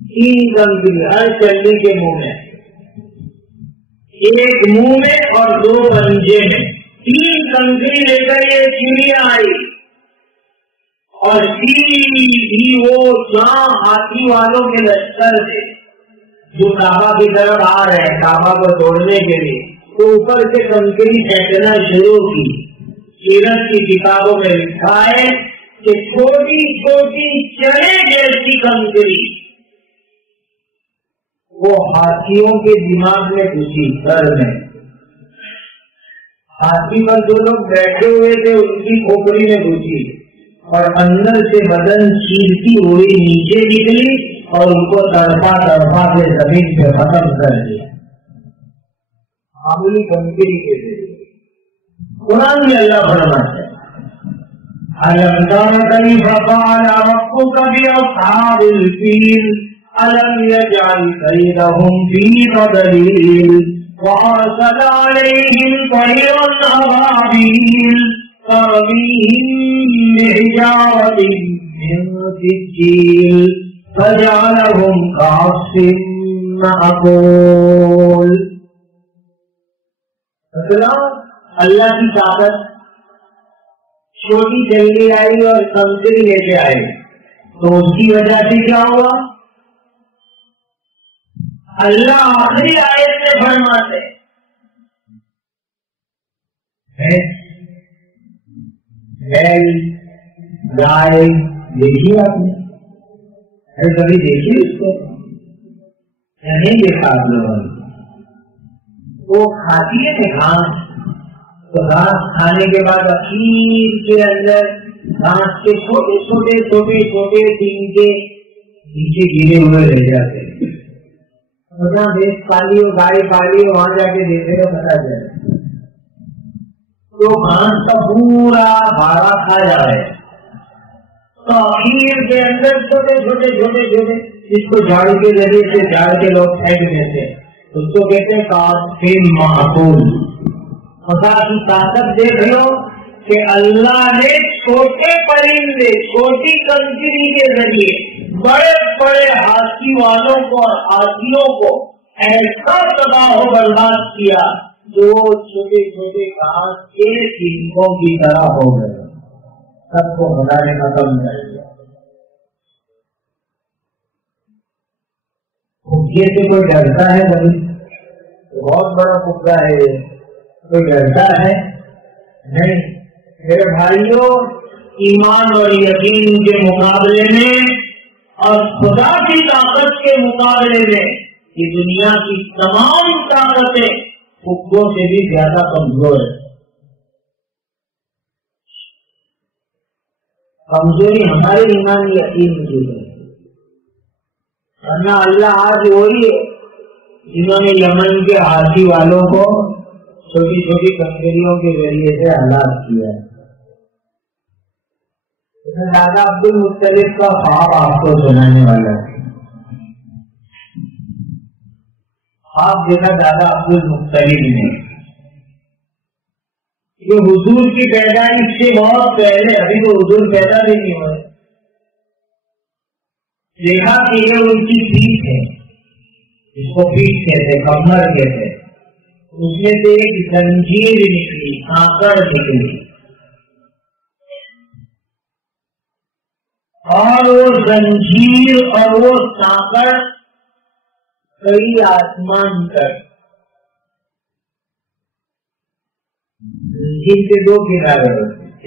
3 کنکری ہر چنے کے منہ میں، ایک منہ میں اور 2 پنجے میں. 3 کنکری لے کر یہ چڑیا آئی اور سیدھی وہ جہاں ہاتھی والوں کے لشکر تھے جو کعبہ کی طرف آ رہے ہیں کعبہ کو توڑنے کے لیے، تو اوپر سے کنکری پھینکنا شروع کی. سیرت کی کتابوں میں لکھا ہے کہ چھوٹی چھوٹی چنے جیسی کنکری وہ ہاتھیوں کے دماغ میں گھسی، سر میں. ہاتھی پر جو لوگ بیٹھے ہوئے تھے ان کی کھوپڑی میں گھسی اور اندر سے بدن چیرتی ہوئی نیچے نکلی اور ان کو تڑپا تڑپا کے زمین پہ ختم کر دیا. معمولی کنکری کے ذریعے. قرآن میں اللہ فرماتا ہے أَلَمْ تَرَ كَيْفَ فَعَلَ رَبُّكَ بِأَصْحَابِ الْفِيلِ أَلَمْ يَجْعَلْ كَيْدَهُمْ فِي تَضْلِيلٍ وَأَرْسَلَ عَلَيْهِمْ طَيْرًا أَبَابِيلَ تَرْمِيهِم بِحِجَارَةٍ مِّن سِجِّيلٍ فَجَعَلَهُمْ كَعَصْفٍ مَّأْكُولٍ. اللہ کی طاقت. چھوٹی چلی آئی اور کنکری لے کے آئی تو اس کی وجہ سے کیا ہوا؟ اللہ آخری آیت میں فرماتے بیل گائے دیکھی آپ نے؟ کبھی دیکھی اس کو یا نہیں دیکھا آپ لوگوں نے؟ وہ کھاتی ہے نا گھاس، تو گھاس کھانے کے بعد اخیر کے اندر گھاس کے چھوٹے چھوٹے چھوٹے چھوٹے تینکے نیچے گرے ہوئے رہ جاتے. جہاں بھینس پالی ہو، گائے پالی ہو، وہاں جا کے دیکھے تو پتا چلے تو گھاس کا پورا بھارا کھا جا رہے. تو اخیر کے اندر چھوٹے چھوٹے چھوٹے چھوٹے جس کو جھاڑو کے ذریعے سے جھاڑ کے لوگ پھینک دیتے اس کو کہتے ہیں کاسفین معقول. خدا کی طاقت دیکھ لو کہ اللہ نے چھوٹے پرندے، چھوٹی کنکری کے ذریعے بڑے بڑے ہاتھی والوں کو اور ہاتھیوں کو ایسا تباہ و برباد کیا جو چھوٹے چھوٹے گھاس کے تینکوں کی طرح ہو گئے. سب کو خدا نے ختم کر دیا. یہ سے کوئی ڈرتا ہے کبھی؟ بہت بڑا خطرہ ہے. کوئی ڈرتا ہے نہیں. میرے بھائیوں، ایمان اور یقین کے مقابلے میں اور خدا کی طاقت کے مقابلے میں یہ دنیا کی تمام طاقتیں حکموں سے بھی زیادہ کمزور ہے. کمزوری ہمارے ایمانی یقین کی ہے، ورنہ اللہ آج وہی ہے جنہوں نے یمن کے حاجی والوں کو چھوٹی چھوٹی کمزوریوں کے ذریعے سے ہلاک کیا ہے. دادا عبد المطلب کا خواب آپ کو سنانے والا ہے. خواب دیکھا دادا عبد المطلب نے، یہ حضور کی پیدائش سے بہت پہلے، ابھی تو حضور پیدا بھی نہیں ہوئے، دیکھا کہ یہ ان کی پیٹھ ہے، اس کو پیٹھ کہتے، کمر کہتے، اس میں سے ایک زنجیر نکلی، آکڑ نکلی، اور وہ زنجیر اور وہ ساکڑ کئی آسمان تک. زنجیر کے دو کنارے،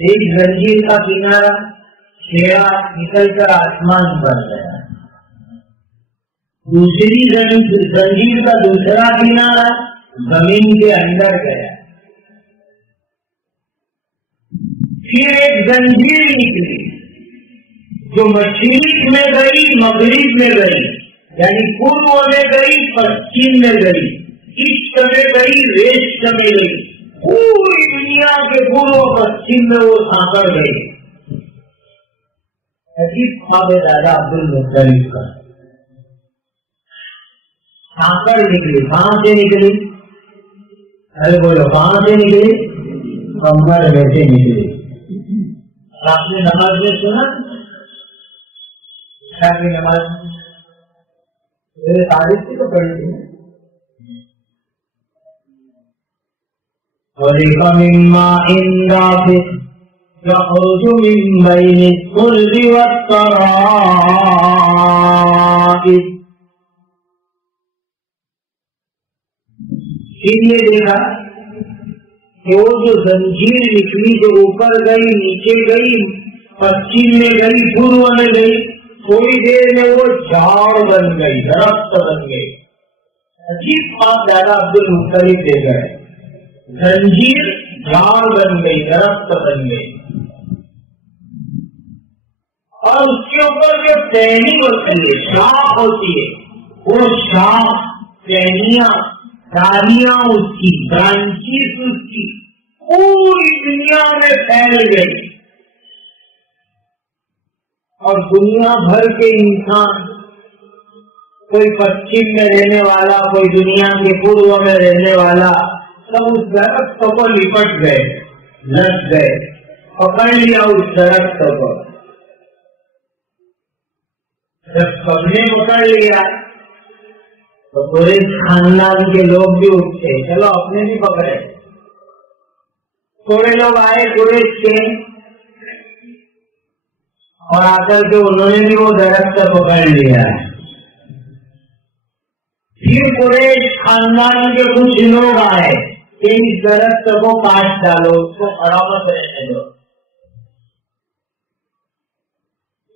ایک زنجیر کا کنارہ چھیڑا نکل کر آسمان پر گیا، دوسری زنجیر کا دوسرا کنارہ زمین کے اندر گیا. پھر ایک زنجیر نکلی جو مشرق میں گئی، مغرب میں گئی، یعنی پورب میں گئی، پشچم میں گئی، ایسٹ میں گئی، ویسٹ میں گئی، پوری دنیا کے پورب پشچم میں وہ سانکڑ گئی. عجیب خواب ہے دادا عبد المطلب کا. سانکڑ نکلی، کہاں سے نکلی؟ ارے بولو کہاں سے نکلی؟ کمر میں سے نکلی. آپ نے نماز میں سنا کی نماز میرے تاریخ کی تو پڑھی تھی. وَلِكَ مِمَّا إِنْدَافِقْ يَخْرُجُ مِنْ بَيْنِ الصُّلْبِ وَالتَّرَائِبِ. پھر یہ دیکھا کہ وہ جو زنجیر نکلی جو اوپر گئی، نیچے گئی، پشچم میں گئی، پورب میں گئی، تھوڑی دیر میں وہ جھاڑ بن گئی، درخت بن گئی. عجیب خواب دادا عبد المطلب دے گئے. زنجیر جھاڑ بن گئی، درخت بن گئی، اور اس کے اوپر جو ٹہنی ہوتی ہے، شاخ ہوتی ہے، وہ شاخ، ٹہنیاں، ڈالیاں اس کی، برانچیز اس کی پوری دنیا میں پھیل گئی. اور دنیا بھر کے انسان، کوئی پشچم میں رہنے والا، کوئی دنیا کے پورب میں رہنے والا، سب اس درخت کو لپٹ گئے، لگ گئے، پکڑ لیا اس درخت کو. جب سب نے پکڑ لیا تو پورے خاندان کے لوگ بھی اٹھے، چلو اپنے بھی پکڑے. تھوڑے لوگ آئے قریش کے، اور آ کر کے انہوں نے بھی وہ درخت پکڑ لیا. پھر قریش خاندان کے کچھ لوگ آئے کہ اس درخت کو کاٹ ڈالو، اس کو کھڑا مت رہنے دو.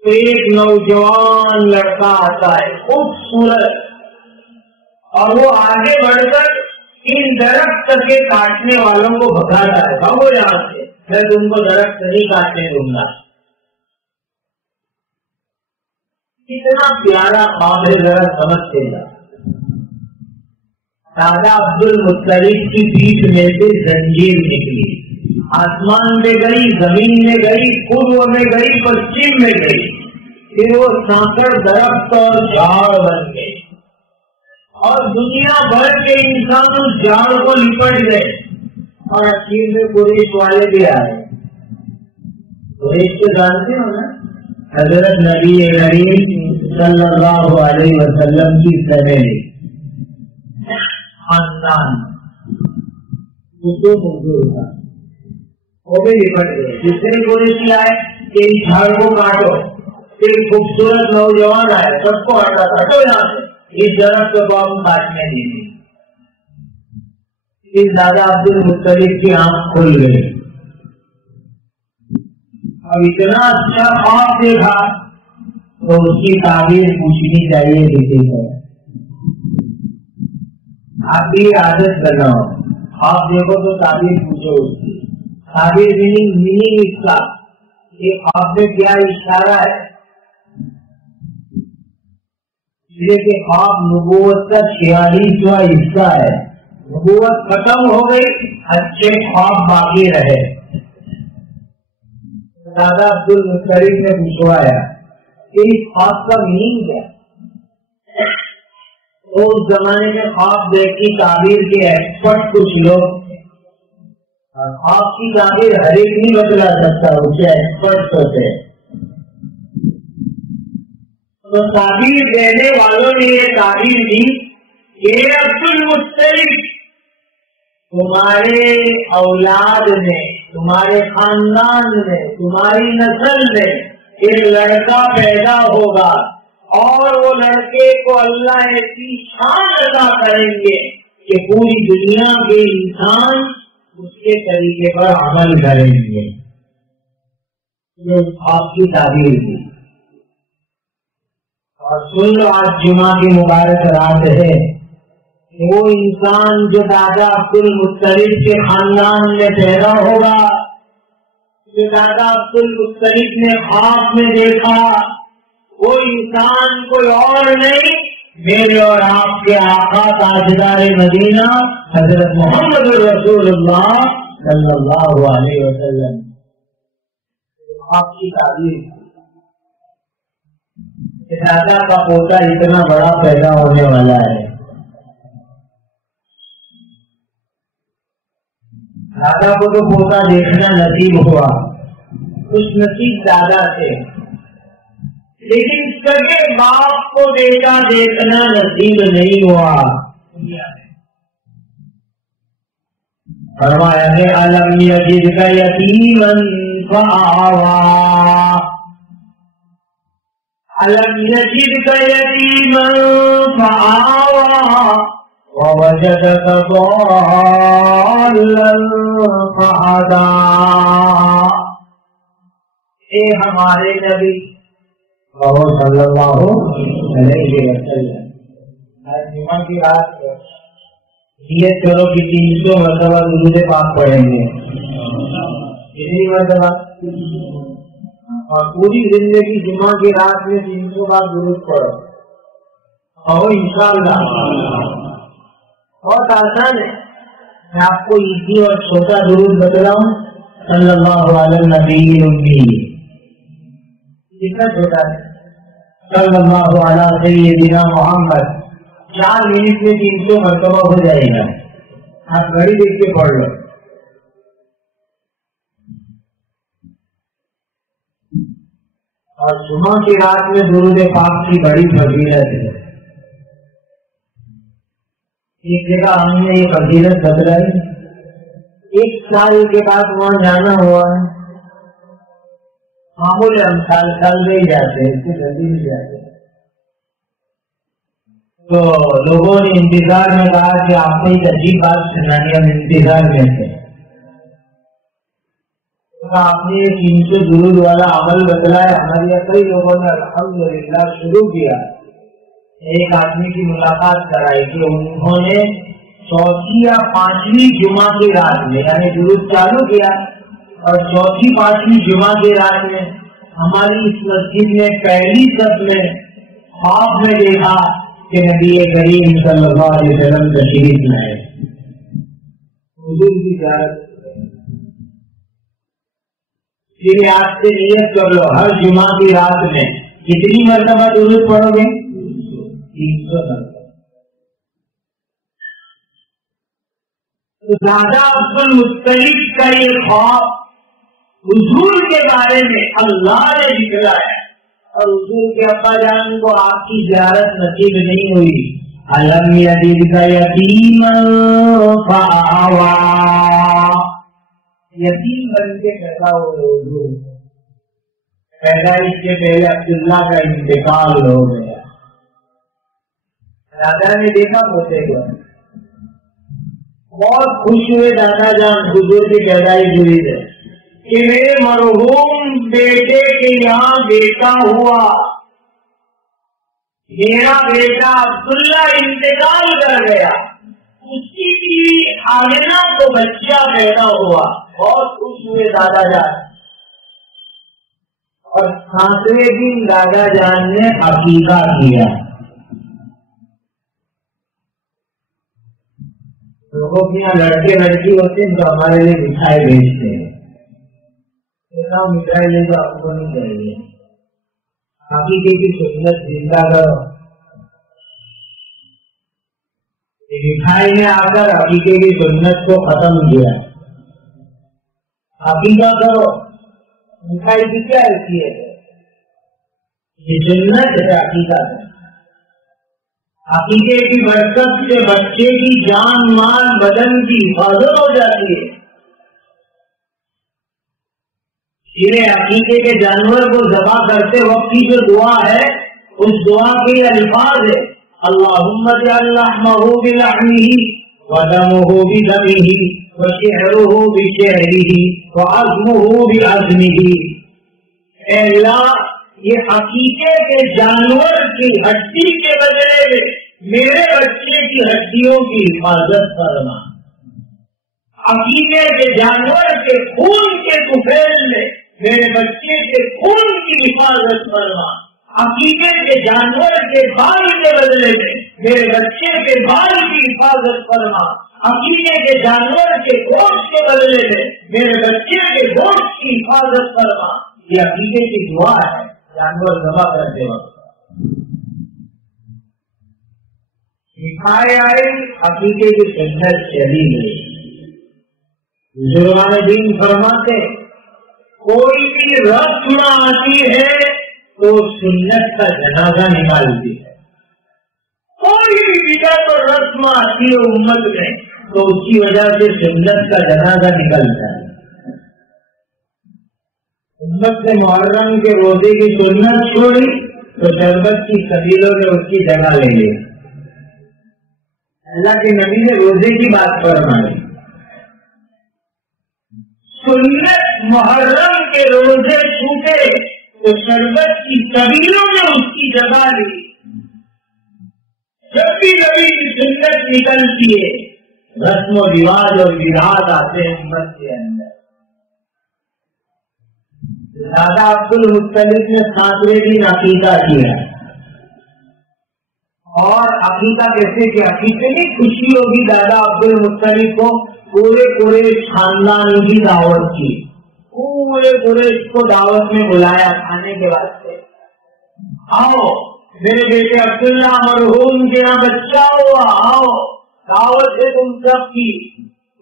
ایک نوجوان لڑکا آتا ہے خوبصورت، اور وہ آگے بڑھ کر ان درخت کے کاٹنے والوں کو بھگاتا ہے، بھاگو یہاں سے، میں تم کو درخت نہیں کاٹنے دوں گا. کتنا پیارا خواب ہے، ذرا سمجھتے جا. دادا عبد المطلب کی پیٹھ میں سے زنجیر نکلی، آسمان میں گئی، زمین میں گئی، پورب میں گئی، پشچم میں گئی، پھر وہ سانکڑ درخت اور جھاڑ بن گئے، اور دنیا بھر کے انسان اس جھاڑ کو لپٹ گئے. اور اخیر میں قریش والے بھی آئے. قریش کے جانتے ہو نا، حضرت نبی کریم صلی اللہ علیہ وسلم کی فیملی، خاندان، وہ بھی لپٹ گئے. دوسرے قریشی آئے کہ اس جھاڑ کو کاٹو. پھر خوبصورت نوجوان آئے، سب کو ہٹا کاٹو یہاں سے، اس درخت کو ہم کاٹنے دیں گے. اس دادا عبد المطلب کی آنکھ کھل گئی. اب اتنا اچھا خواب دیکھا تو اس کی تعبیر پوچھنی چاہیے کسی کو. آپ بھی عادت بناؤ, آپ دیکھو تو تعبیر پوچھو اس کی. تعبیر میننگ اس کا کہ آپ میں کیا اشارہ ہے. کہ خواب نبوت کا 46واں حصہ ہے. نبوت ختم ہو گئی, اچھے خواب باقی رہے. دادا عبدالمطلب نے پوچھوایا کہ اس خواب کا میننگ کیا. تو اس زمانے میں خواب دیکھ کی تعبیر کے ایکسپرٹ کچھ لوگ, خواب کی تعبیر ہر ایک نہیں بتلا سکتا, اس کے ایکسپرٹ ہوتے. تو تعبیر دینے والوں نے یہ تعبیر دی کہ عبدالمطلب تمہارے اولاد میں, تمہارے خاندان میں, تمہاری نسل میں ایک لڑکا پیدا ہوگا اور وہ لڑکے کو اللہ ایسی شان عطا کریں گے کہ پوری دنیا کے انسان اس کے طریقے پر عمل کریں گے. یہ آپ کی تعبیر دی. اور سن لو, آج جمعہ کی مبارک رات ہے. وہ انسان جو دادا عبدالمطلب کے خاندان میں پیدا ہوگا, جو دادا عبدالمطلب نے خواب میں دیکھا, وہ انسان کوئی اور نہیں, میرے اور آپ کے آقا تاجدار مدینہ حضرت محمد رسول اللہ صلی اللہ علیہ وسلم. آپ کی تعبیر دادا کا پوتا اتنا بڑا پیدا ہونے والا ہے. دادا کو تو پوتا دیکھنا نصیب ہوا, خوش نصیب دادا تھے, لیکن سگے باپ کو بیٹا دیکھنا نصیب نہیں ہوا. فرمایا کہ الم یجدک یتیما فآوا, الم یجدک یتیما فآوا ووجدک ضالا فہدی. اے ہمارے نبی صلی اللہ علیہ وسلم, آج جمعہ کی رات نیت کرو کہ 300 مرتبہ درود پاک پڑھیں گے. کتنی مرتبہ؟ اور پوری زندگی جمعہ کی رات میں 300 بار درود پڑھو. اور انشاءاللہ بہت آسان ہے. میں آپ کو ایزی اور چھوٹا درود بتلاؤں, صلی اللہ علیہ نبی امی. کتنا چھوٹا ہے, صلی اللہ علیہ سیدنا محمد. 4 منٹ میں 300 مرتبہ ہو جائے گا. آپ گھڑی دیکھ کے پڑھ لو. اور جمعہ کی رات میں درود پاک کی بڑی فضیلت ہے. ایک جگہ ہم نے یہ فضیلت بتلائی, 1 سال کے بعد وہاں جانا ہوا ہے. معمول ہم سال میں ہی جاتے ہیں, اس سے جلدی نہیں جاتے. تو لوگوں نے انتظار میں کہا کہ آپ کو ایک عجیب بات سنانی, ہم انتظار میں تھے. آپ نے 300 درود والا عمل بتلایا. ہمارے یہاں کئی لوگوں نے الحمدللہ شروع کیا. ایک آدمی کی ملاقات کرائی کہ انہوں نے 4تھی یا 5ویں جمعہ کی رات میں, یعنی درود چالو کیا, اور 4تھی 5ویں جمعہ کی رات میں ہماری اس مسجد میں پہلی صف میں خواب میں دیکھا کہ نبی کریم صلی اللہ علیہ وسلم تشریف لائے. حضور کی زیارت. پھر آپ سے نیت کر لو, ہر جمعہ کی رات میں کتنی مرتبہ درود پڑھو گے؟ 300 مرتبہ. تو دادا عبدالمطلب کا یہ خواب حضور کے بارے میں اللہ نے دکھلایا, اور حضور کے ابا جان کو آپ کی زیارت نصیب نہیں ہوئی. الم یجدک یتیما فآوا, یتیم بن کے پیدا ہوئے حضور. پیدائش کے پہلے عبداللہ کا انتقال ہو گیا. دادا نے دیکھا ہوتے ہوئے بہت خوش ہوئے دادا جان حضور کی پیدائش ہوئی ہے کہ میرے مرحوم بیٹے کے یہاں بیٹا ہوا, میرا بیٹا عبداللہ انتقال کر گیا، اس کی بیوی آمنہ کو بچہ پیدا ہوا، بہت خوش ہوئے دادا جان، اور 7ویں دن دادا جان نے عقیقہ کیا۔ لوگوں کے یہاں لڑکے لڑکی ہوتے ہیں تو ہمارے لیے مٹھائی بھیجتے ہیں، مٹھائی لے تو آپ کو نہیں چاہیے، عقیقے کی سنت زندہ کرو۔ مٹھائی نے آ کر عقیقے کی سنت کو ختم کیا۔ عقیقہ کرو، مٹھائی کی کیا حیثیت ہے؟ یہ سنت ہے عقیقہ ہے۔ عقیقے کی برکت سے بچے کی جان مال بدن کی حفاظت ہو جاتی ہے۔ یہ عقیقے کے جانور کو ذبح کرتے وقت کی جو دعا ہے، اس دعا کے الفاظ ہے اللہم اجعل لحمہ بلحمہ ودمہ بدمہ وشعرہ بشعرہ وعظمہ بعظمہ۔ اے اللہ، یہ عقیقے کے جانور کی ہڈی کے بدلے میں میرے بچے کی ہڈیوں کی حفاظت فرما، عقیقے کے جانور کے خون کے طفیل میں میرے بچے کے خون کی حفاظت فرما، عقیقے کے جانور کے بال کے بدلے میں میرے بچے کے بال کی حفاظت فرما، عقیقے کے جانور کے گوشت کے بدلے میں میرے بچے کے گوشت کی حفاظت فرما۔ یہ عقیقے کی دعا ہے جانور ذبح کرتے وقت۔ مٹھائی آئی، عقیقے کی سنت چلی گئی۔ بزرگان دین فرماتے کوئی بھی رسم آتی ہے تو سنت کا جنازہ نکالتی ہے، کوئی بھی بدعت اور رسم آتی ہے امت میں تو اس کی وجہ سے سنت کا جنازہ نکلتا ہے۔ امت نے محرم کے روزے کی سنت چھوڑی تو شربت کی قبیلوں نے اس کی جگہ لے لی۔ اللہ کے نبی نے روزے کی بات فرمائی، سنت محرم کے روزے چھوٹے تو شربت کی قبیلوں نے اس کی جگہ لی۔ جب بھی نبی کی سنت نکلتی ہے رسم و رواج اور بدعات آتے ہیں امت کے اندر۔ دادا عبد المطلب نے 7ویں دن عقیقہ کیا، اور عقیقہ کیسے کیا؟ کتنی خوشی ہوگی دادا عبد المطلب کو، پورے خاندان کی دعوت کی، پورے کو دعوت میں بلایا کھانے کے واسطے، آؤ میرے بیٹے عبداللہ مرحوم کے یہاں بچہ ہوا، آؤ دعوت ہے تم سب کی۔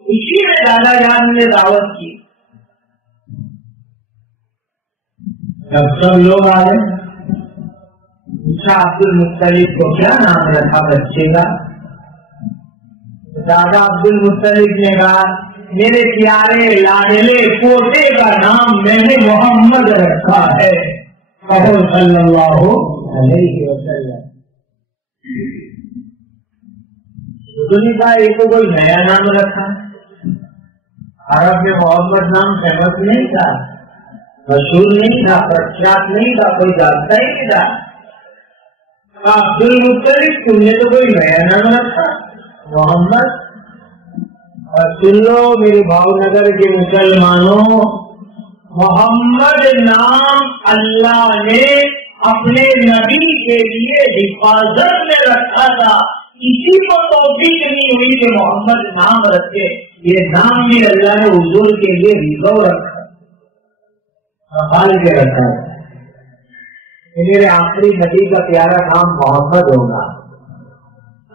خوشی میں دادا جان نے دعوت کی۔ جب سب لوگ آئے پوچھا عبد المطلب کو کیا نام رکھا بچے کا؟ دادا عبد المطلب نے کہا میرے پیارے لاڈلے پوتے کا نام میں نے محمد رکھا ہے، کہو صلی اللہ علیہ وسلم۔ یہ تو کوئی نیا نام رکھا، عرب میں محمد نام فیمس نہیں تھا، مشہور نہیں تھا، پرچات نہیں تھا، کوئی جانتا ہی نہیں تھا۔ عبد المطلب تم نے تو کوئی نیا نام رکھا محمد۔ اور سن لو میرے بھاؤ نگر کے مسلمانوں، محمد نام اللہ نے اپنے نبی کے لیے حفاظت میں رکھا تھا، کسی کو توفیق نہیں ہوئی کہ محمد نام رکھے۔ یہ نام بھی اللہ نے حضور کے لیے ریزرو رکھا، سنبھال کے رکھا ہے۔ میرے آخری نبی کا پیارا نام محمد ہوگا۔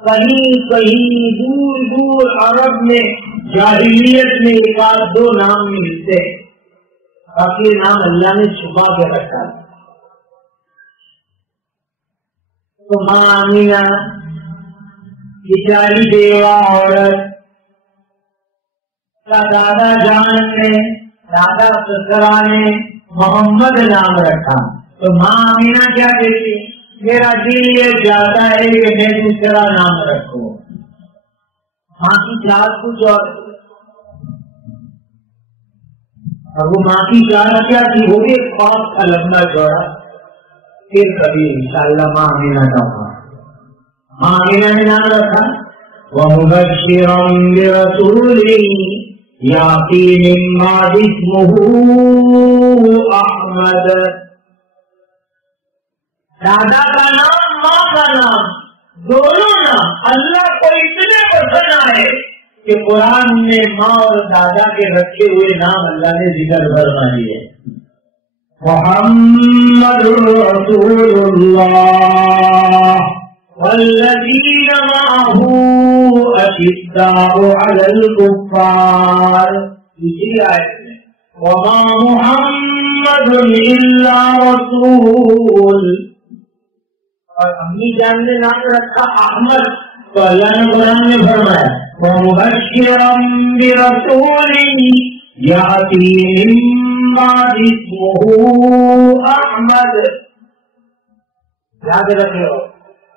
کہیں کہیں دور دور عرب میں جاہلیت میں ایک آدھ دو نام ملتے، باقی نام اللہ نے چھپا کے رکھا۔ تو ماں آمینہ بیچاری بیوہ عورت کا دادا جان نے، دادا سسرا نے محمد نام رکھا، تو ماں آمینہ کیا کہتی؟ میرا دل یہ چاہتا ہے کہ میں دوسرا نام رکھوں۔ ماں کی چاہت کچھ اور وہ ماں کی چاہت کیا تھی؟ وہ بھی ایک خواب کا لمبا چوڑا، پھر کبھی انشاءاللہ ماں آمینہ کا خواب۔ آمینہ نے نام رکھا وَمُبَشِّرًا بِرَسُولٍ يَأْتِي مِن بَعْدِ اسْمُهُ أَحْمَدَ. دادا کا نام ماں کا نام دونوں نام اللہ کو اتنے پسند آئے کہ قرآن میں ماں اور دادا کے رکھے ہوئے نام اللہ نے ذکر فرما دیے. محمد رسول اللہ والذین معه اشداء علی الکفار. اسی آیت میں وما محمد الا رسول. اور امی جان نے نام رکھا احمد تو اللہ نے قرآن میں فرمایا وَمُبَشِّرًا بِرَسُولٍ يَأْتِي مِن بَعْدِ اسْمُهُ أَحْمَدَ. یاد رکھو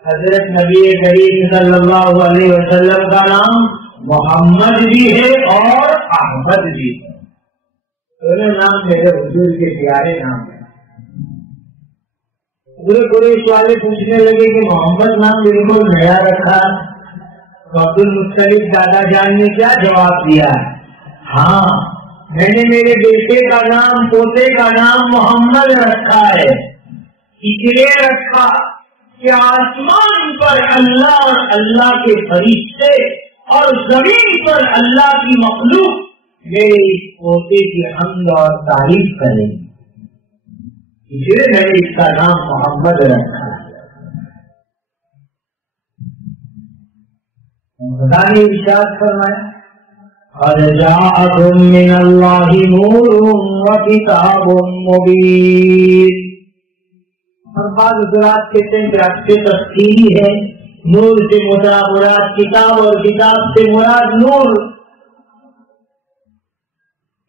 حضرت نبی کریم صلی اللہ علیہ وسلم کا نام محمد بھی ہے اور احمد بھی ہے. دونوں نام میرے حضور کے پیارے نام ہیں. قریش والے پوچھنے لگے کہ محمد نام بالکل نیا رکھا. تو عبد المطلب دادا جان نے کیا جواب دیا؟ ہاں میں نے میرے بیٹے کا نام پوتے کا نام محمد رکھا ہے. اس لیے رکھا کہ آسمان پر اللہ اور اللہ کے فرشتے اور زمین پر اللہ کی مخلوق میرے اس پوتے کی حمد اور تعریف کریں. اس لیے میں نے اس کا نام محمد رکھا. خدا نے ارشاد فرمایا قد جاءکم من اللہ نور وکتاب مبین. اور بعض حضرات کہتے ہیں کہ اچھے تفصیلی ہے. نور سے مراد کتاب اور کتاب سے مراد نور.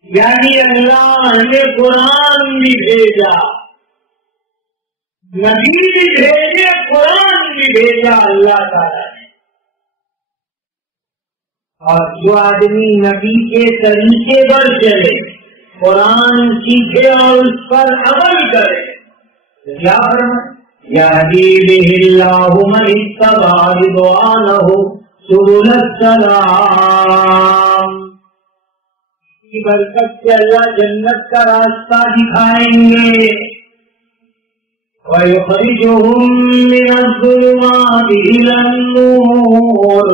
یعنی اللہ نے قرآن بھی بھیجا, نبی بھی بھیجے, قرآن بھی بھیجا اللہ تعالیٰ نے. اور جو آدمی نبی کے طریقے پر چلے, قرآن سیکھے اور اس پر عمل کرے, کیا فرمائے یہدی بہ اللہ من اتبع رضوانہ سبل السلام. کی برکت سے اللہ جنت کا راستہ دکھائیں گے. وَيُخْرِجُهُم مِّنَ الظُّلُمَاتِ إِلَى النُّورِ.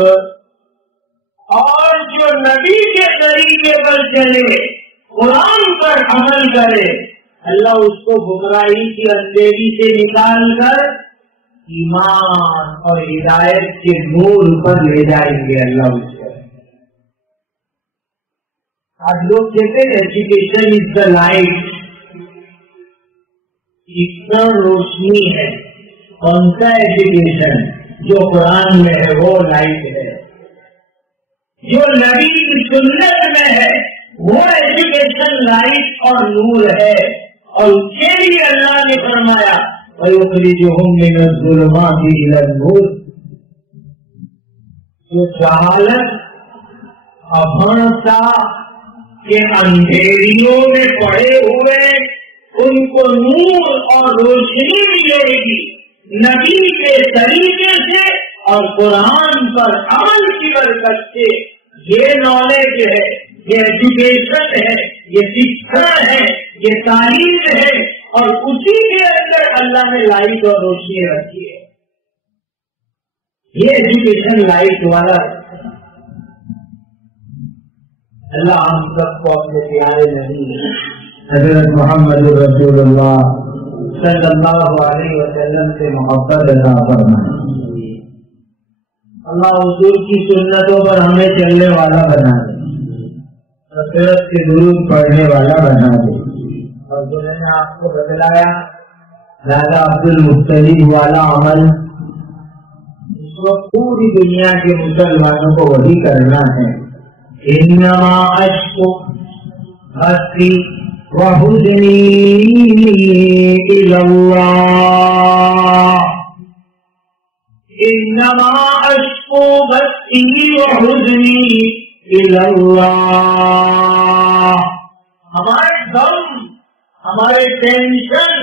اور جو نبی کے طریقے پر چلے, قرآن پر عمل کرے, اللہ اس کو گمراہی کی اندھیری سے نکال کر ایمان اور ہدایت کے نور پر لے جائیں گے. اللہ اس کو. آج لوگ کہتے ہیں ایجوکیشن از دا لائٹ. اتنا روشنی ہے. کون سا ایجوکیشن؟ جو قرآن میں ہے وہ لائٹ ہے. جو نبی کی سنت میں ہے وہ ایجوکیشن لائٹ اور نور ہے. اور اس کے لیے اللہ نے فرمایا وَيُخْرِجُهُم مِّنَ الظُّلُمَاتِ إِلَى النُّورِ. جو جہالت ابھنتا کے اندھیریوں میں پڑے ہوئے ان کو نور اور روشنی ملے گی نبی کے طریقے سے اور قرآن پر عمل کی برکت سے. یہ نالج ہے, یہ ایجوکیشن ہے, یہ شکشا ہے, یہ تعلیم ہے, اور اسی کے اندر اللہ نے لائٹ اور روشنی رکھی ہے. یہ ایجوکیشن لائٹ والا اللہ ہم سب کو اپنے پیارے نبی حضرت محمد رسول اللہ صلی اللہ علیہ وسلم سے محبت عطا فرمائے. اللہ حضور کی سنتوں پر ہمیں چلنے والا بنا دے, سیرت کے درود پڑھنے والا بنا دے. اور جو میں نے آپ کو بتلایا دادا عبد المطلب والا عمل, اس وقت پوری دنیا کے مسلمانوں کو وہی کرنا ہے. انما اشکو بثی وحزنی الی اللہ. انما اشکو بثی وحزنی الی اللہ. ہمارے غم, ہمارے ٹینشن,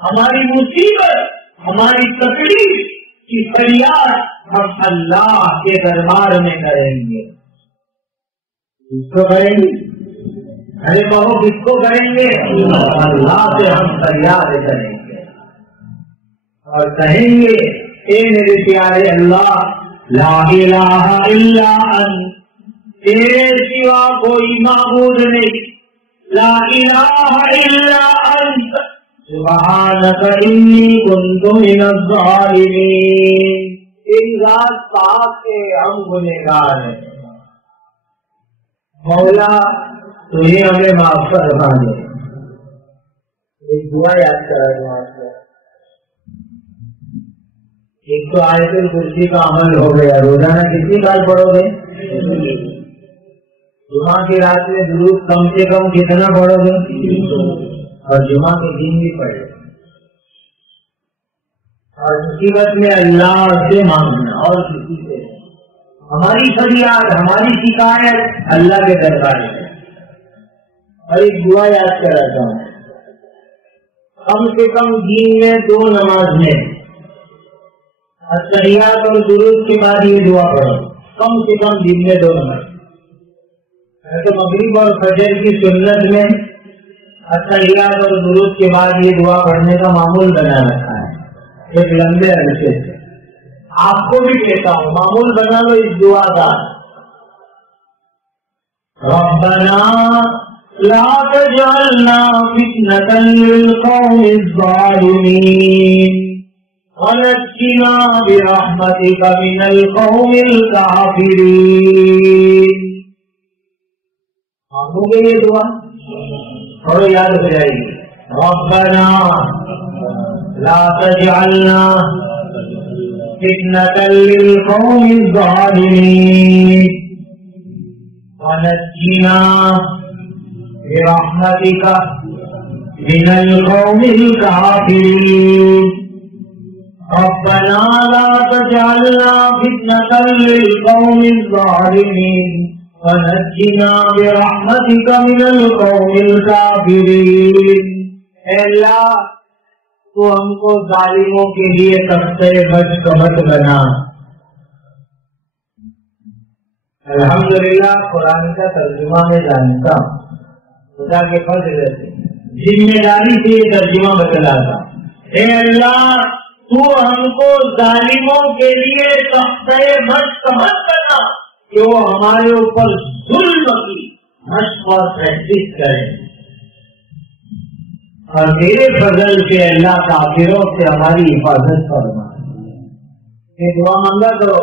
ہماری مصیبت, ہماری تکلیف کی فریاد ہم اللہ کے دربار میں کریں گے. کس کو کریں گے؟ ارے بہو کس کو کریں گے؟ اللہ سے ہم فریاد کریں گے اور کہیں گے اے میرے پیارے اللہ، لا الہ الا انت، تیرے سوا کوئی معبود نہیں، لا الہ الا انت سبحانک انی کنت من الظالمین. ایک ذات پاک کے ہم گنہگار ہیں. مولا تو یہ ہمیں معاف فرما دے. ایک دعا یاد کرا دوں آپ کو. ایک تو آیت الکرسی کا عمل ہو گیا. روزانہ کتنی بار پڑھو گے؟ جمعہ کی رات میں درود کم سے کم کتنا پڑھو گے؟ اور جمعہ کے دن بھی پڑھے. اور مصیبت میں اللہ سے مانگنا اور کسی سے. ہماری فریاد، ہماری شکایت اللہ کے دربار میں. اور ایک دعا یاد کراتا ہوں. کم سے کم دن میں 2 نماز میں تحیات اور درود کے بعد یہ دعا پڑھو. کم سے کم دن میں 2 نماز. تو مغرب اور فجر کی سنت میں تحیات اور درود کے بعد یہ دعا پڑھنے کا معمول بنا رکھا ہے ایک لمبے عرصے سے. آپ کو بھی کہتا ہوں معمول بنا لو اس دعا کا. ربنا لا تجعلنا فتنة للقوم الظالمين ونجنا برحمتك من القوم الكافرين. مانگو گے یہ دعا اور یاد ہو جائے گی. ربنا لا تجعلنا فتنة للقوم الظالمين ونجنا برحمتك من القوم الكافرين. ربنا لا تجعلنا فتنة للقوم الظالمين ونجنا برحمتك من القوم الكافرين. اے اللہ تو ہم کو ظالموں کے لیے تختہ بچ کمت بنا. الحمدللہ قرآن کا ترجمہ میں جانتا ہوں. خدا کے فضل سے ذمہ داری سے یہ ترجمہ بتلاتا. اے اللہ تو ہم کو ظالموں کے لیے تختہ بچ کمت بنا کہ وہ ہمارے اوپر ظلم کی مشق اور پریکٹس کریں. اور میرے فضل سے اللہ کافروں سے ہماری حفاظت فرما. یہ دعا مانگا کرو.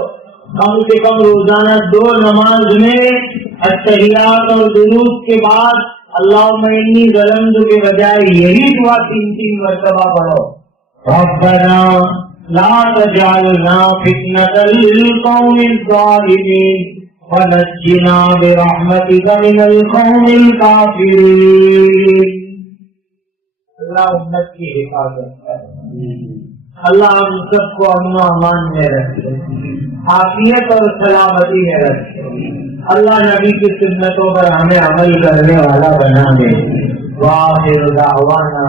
کم سے کم روزانہ 2 نماز میں التحیات اور درود کے بعد اللہم انی ظلمت کے بجائے یہی دعا 3 مرتبہ پڑھو. ربنا لا تجعلنا فتنة للقوم الظالمين ونجنا برحمتك من القوم الكافرين. اللہ امت کی حفاظت کرے. اللہ ہم سب کو امن و امان میں رکھے، عافیت اور سلامتی میں رکھے. اللہ نبی کی سنتوں پر ہمیں عمل کرنے والا بنا دے. وآخر دعوانا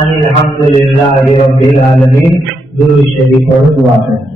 ان الحمد للہ رب العالمین. درود شریف اور دعا کریں.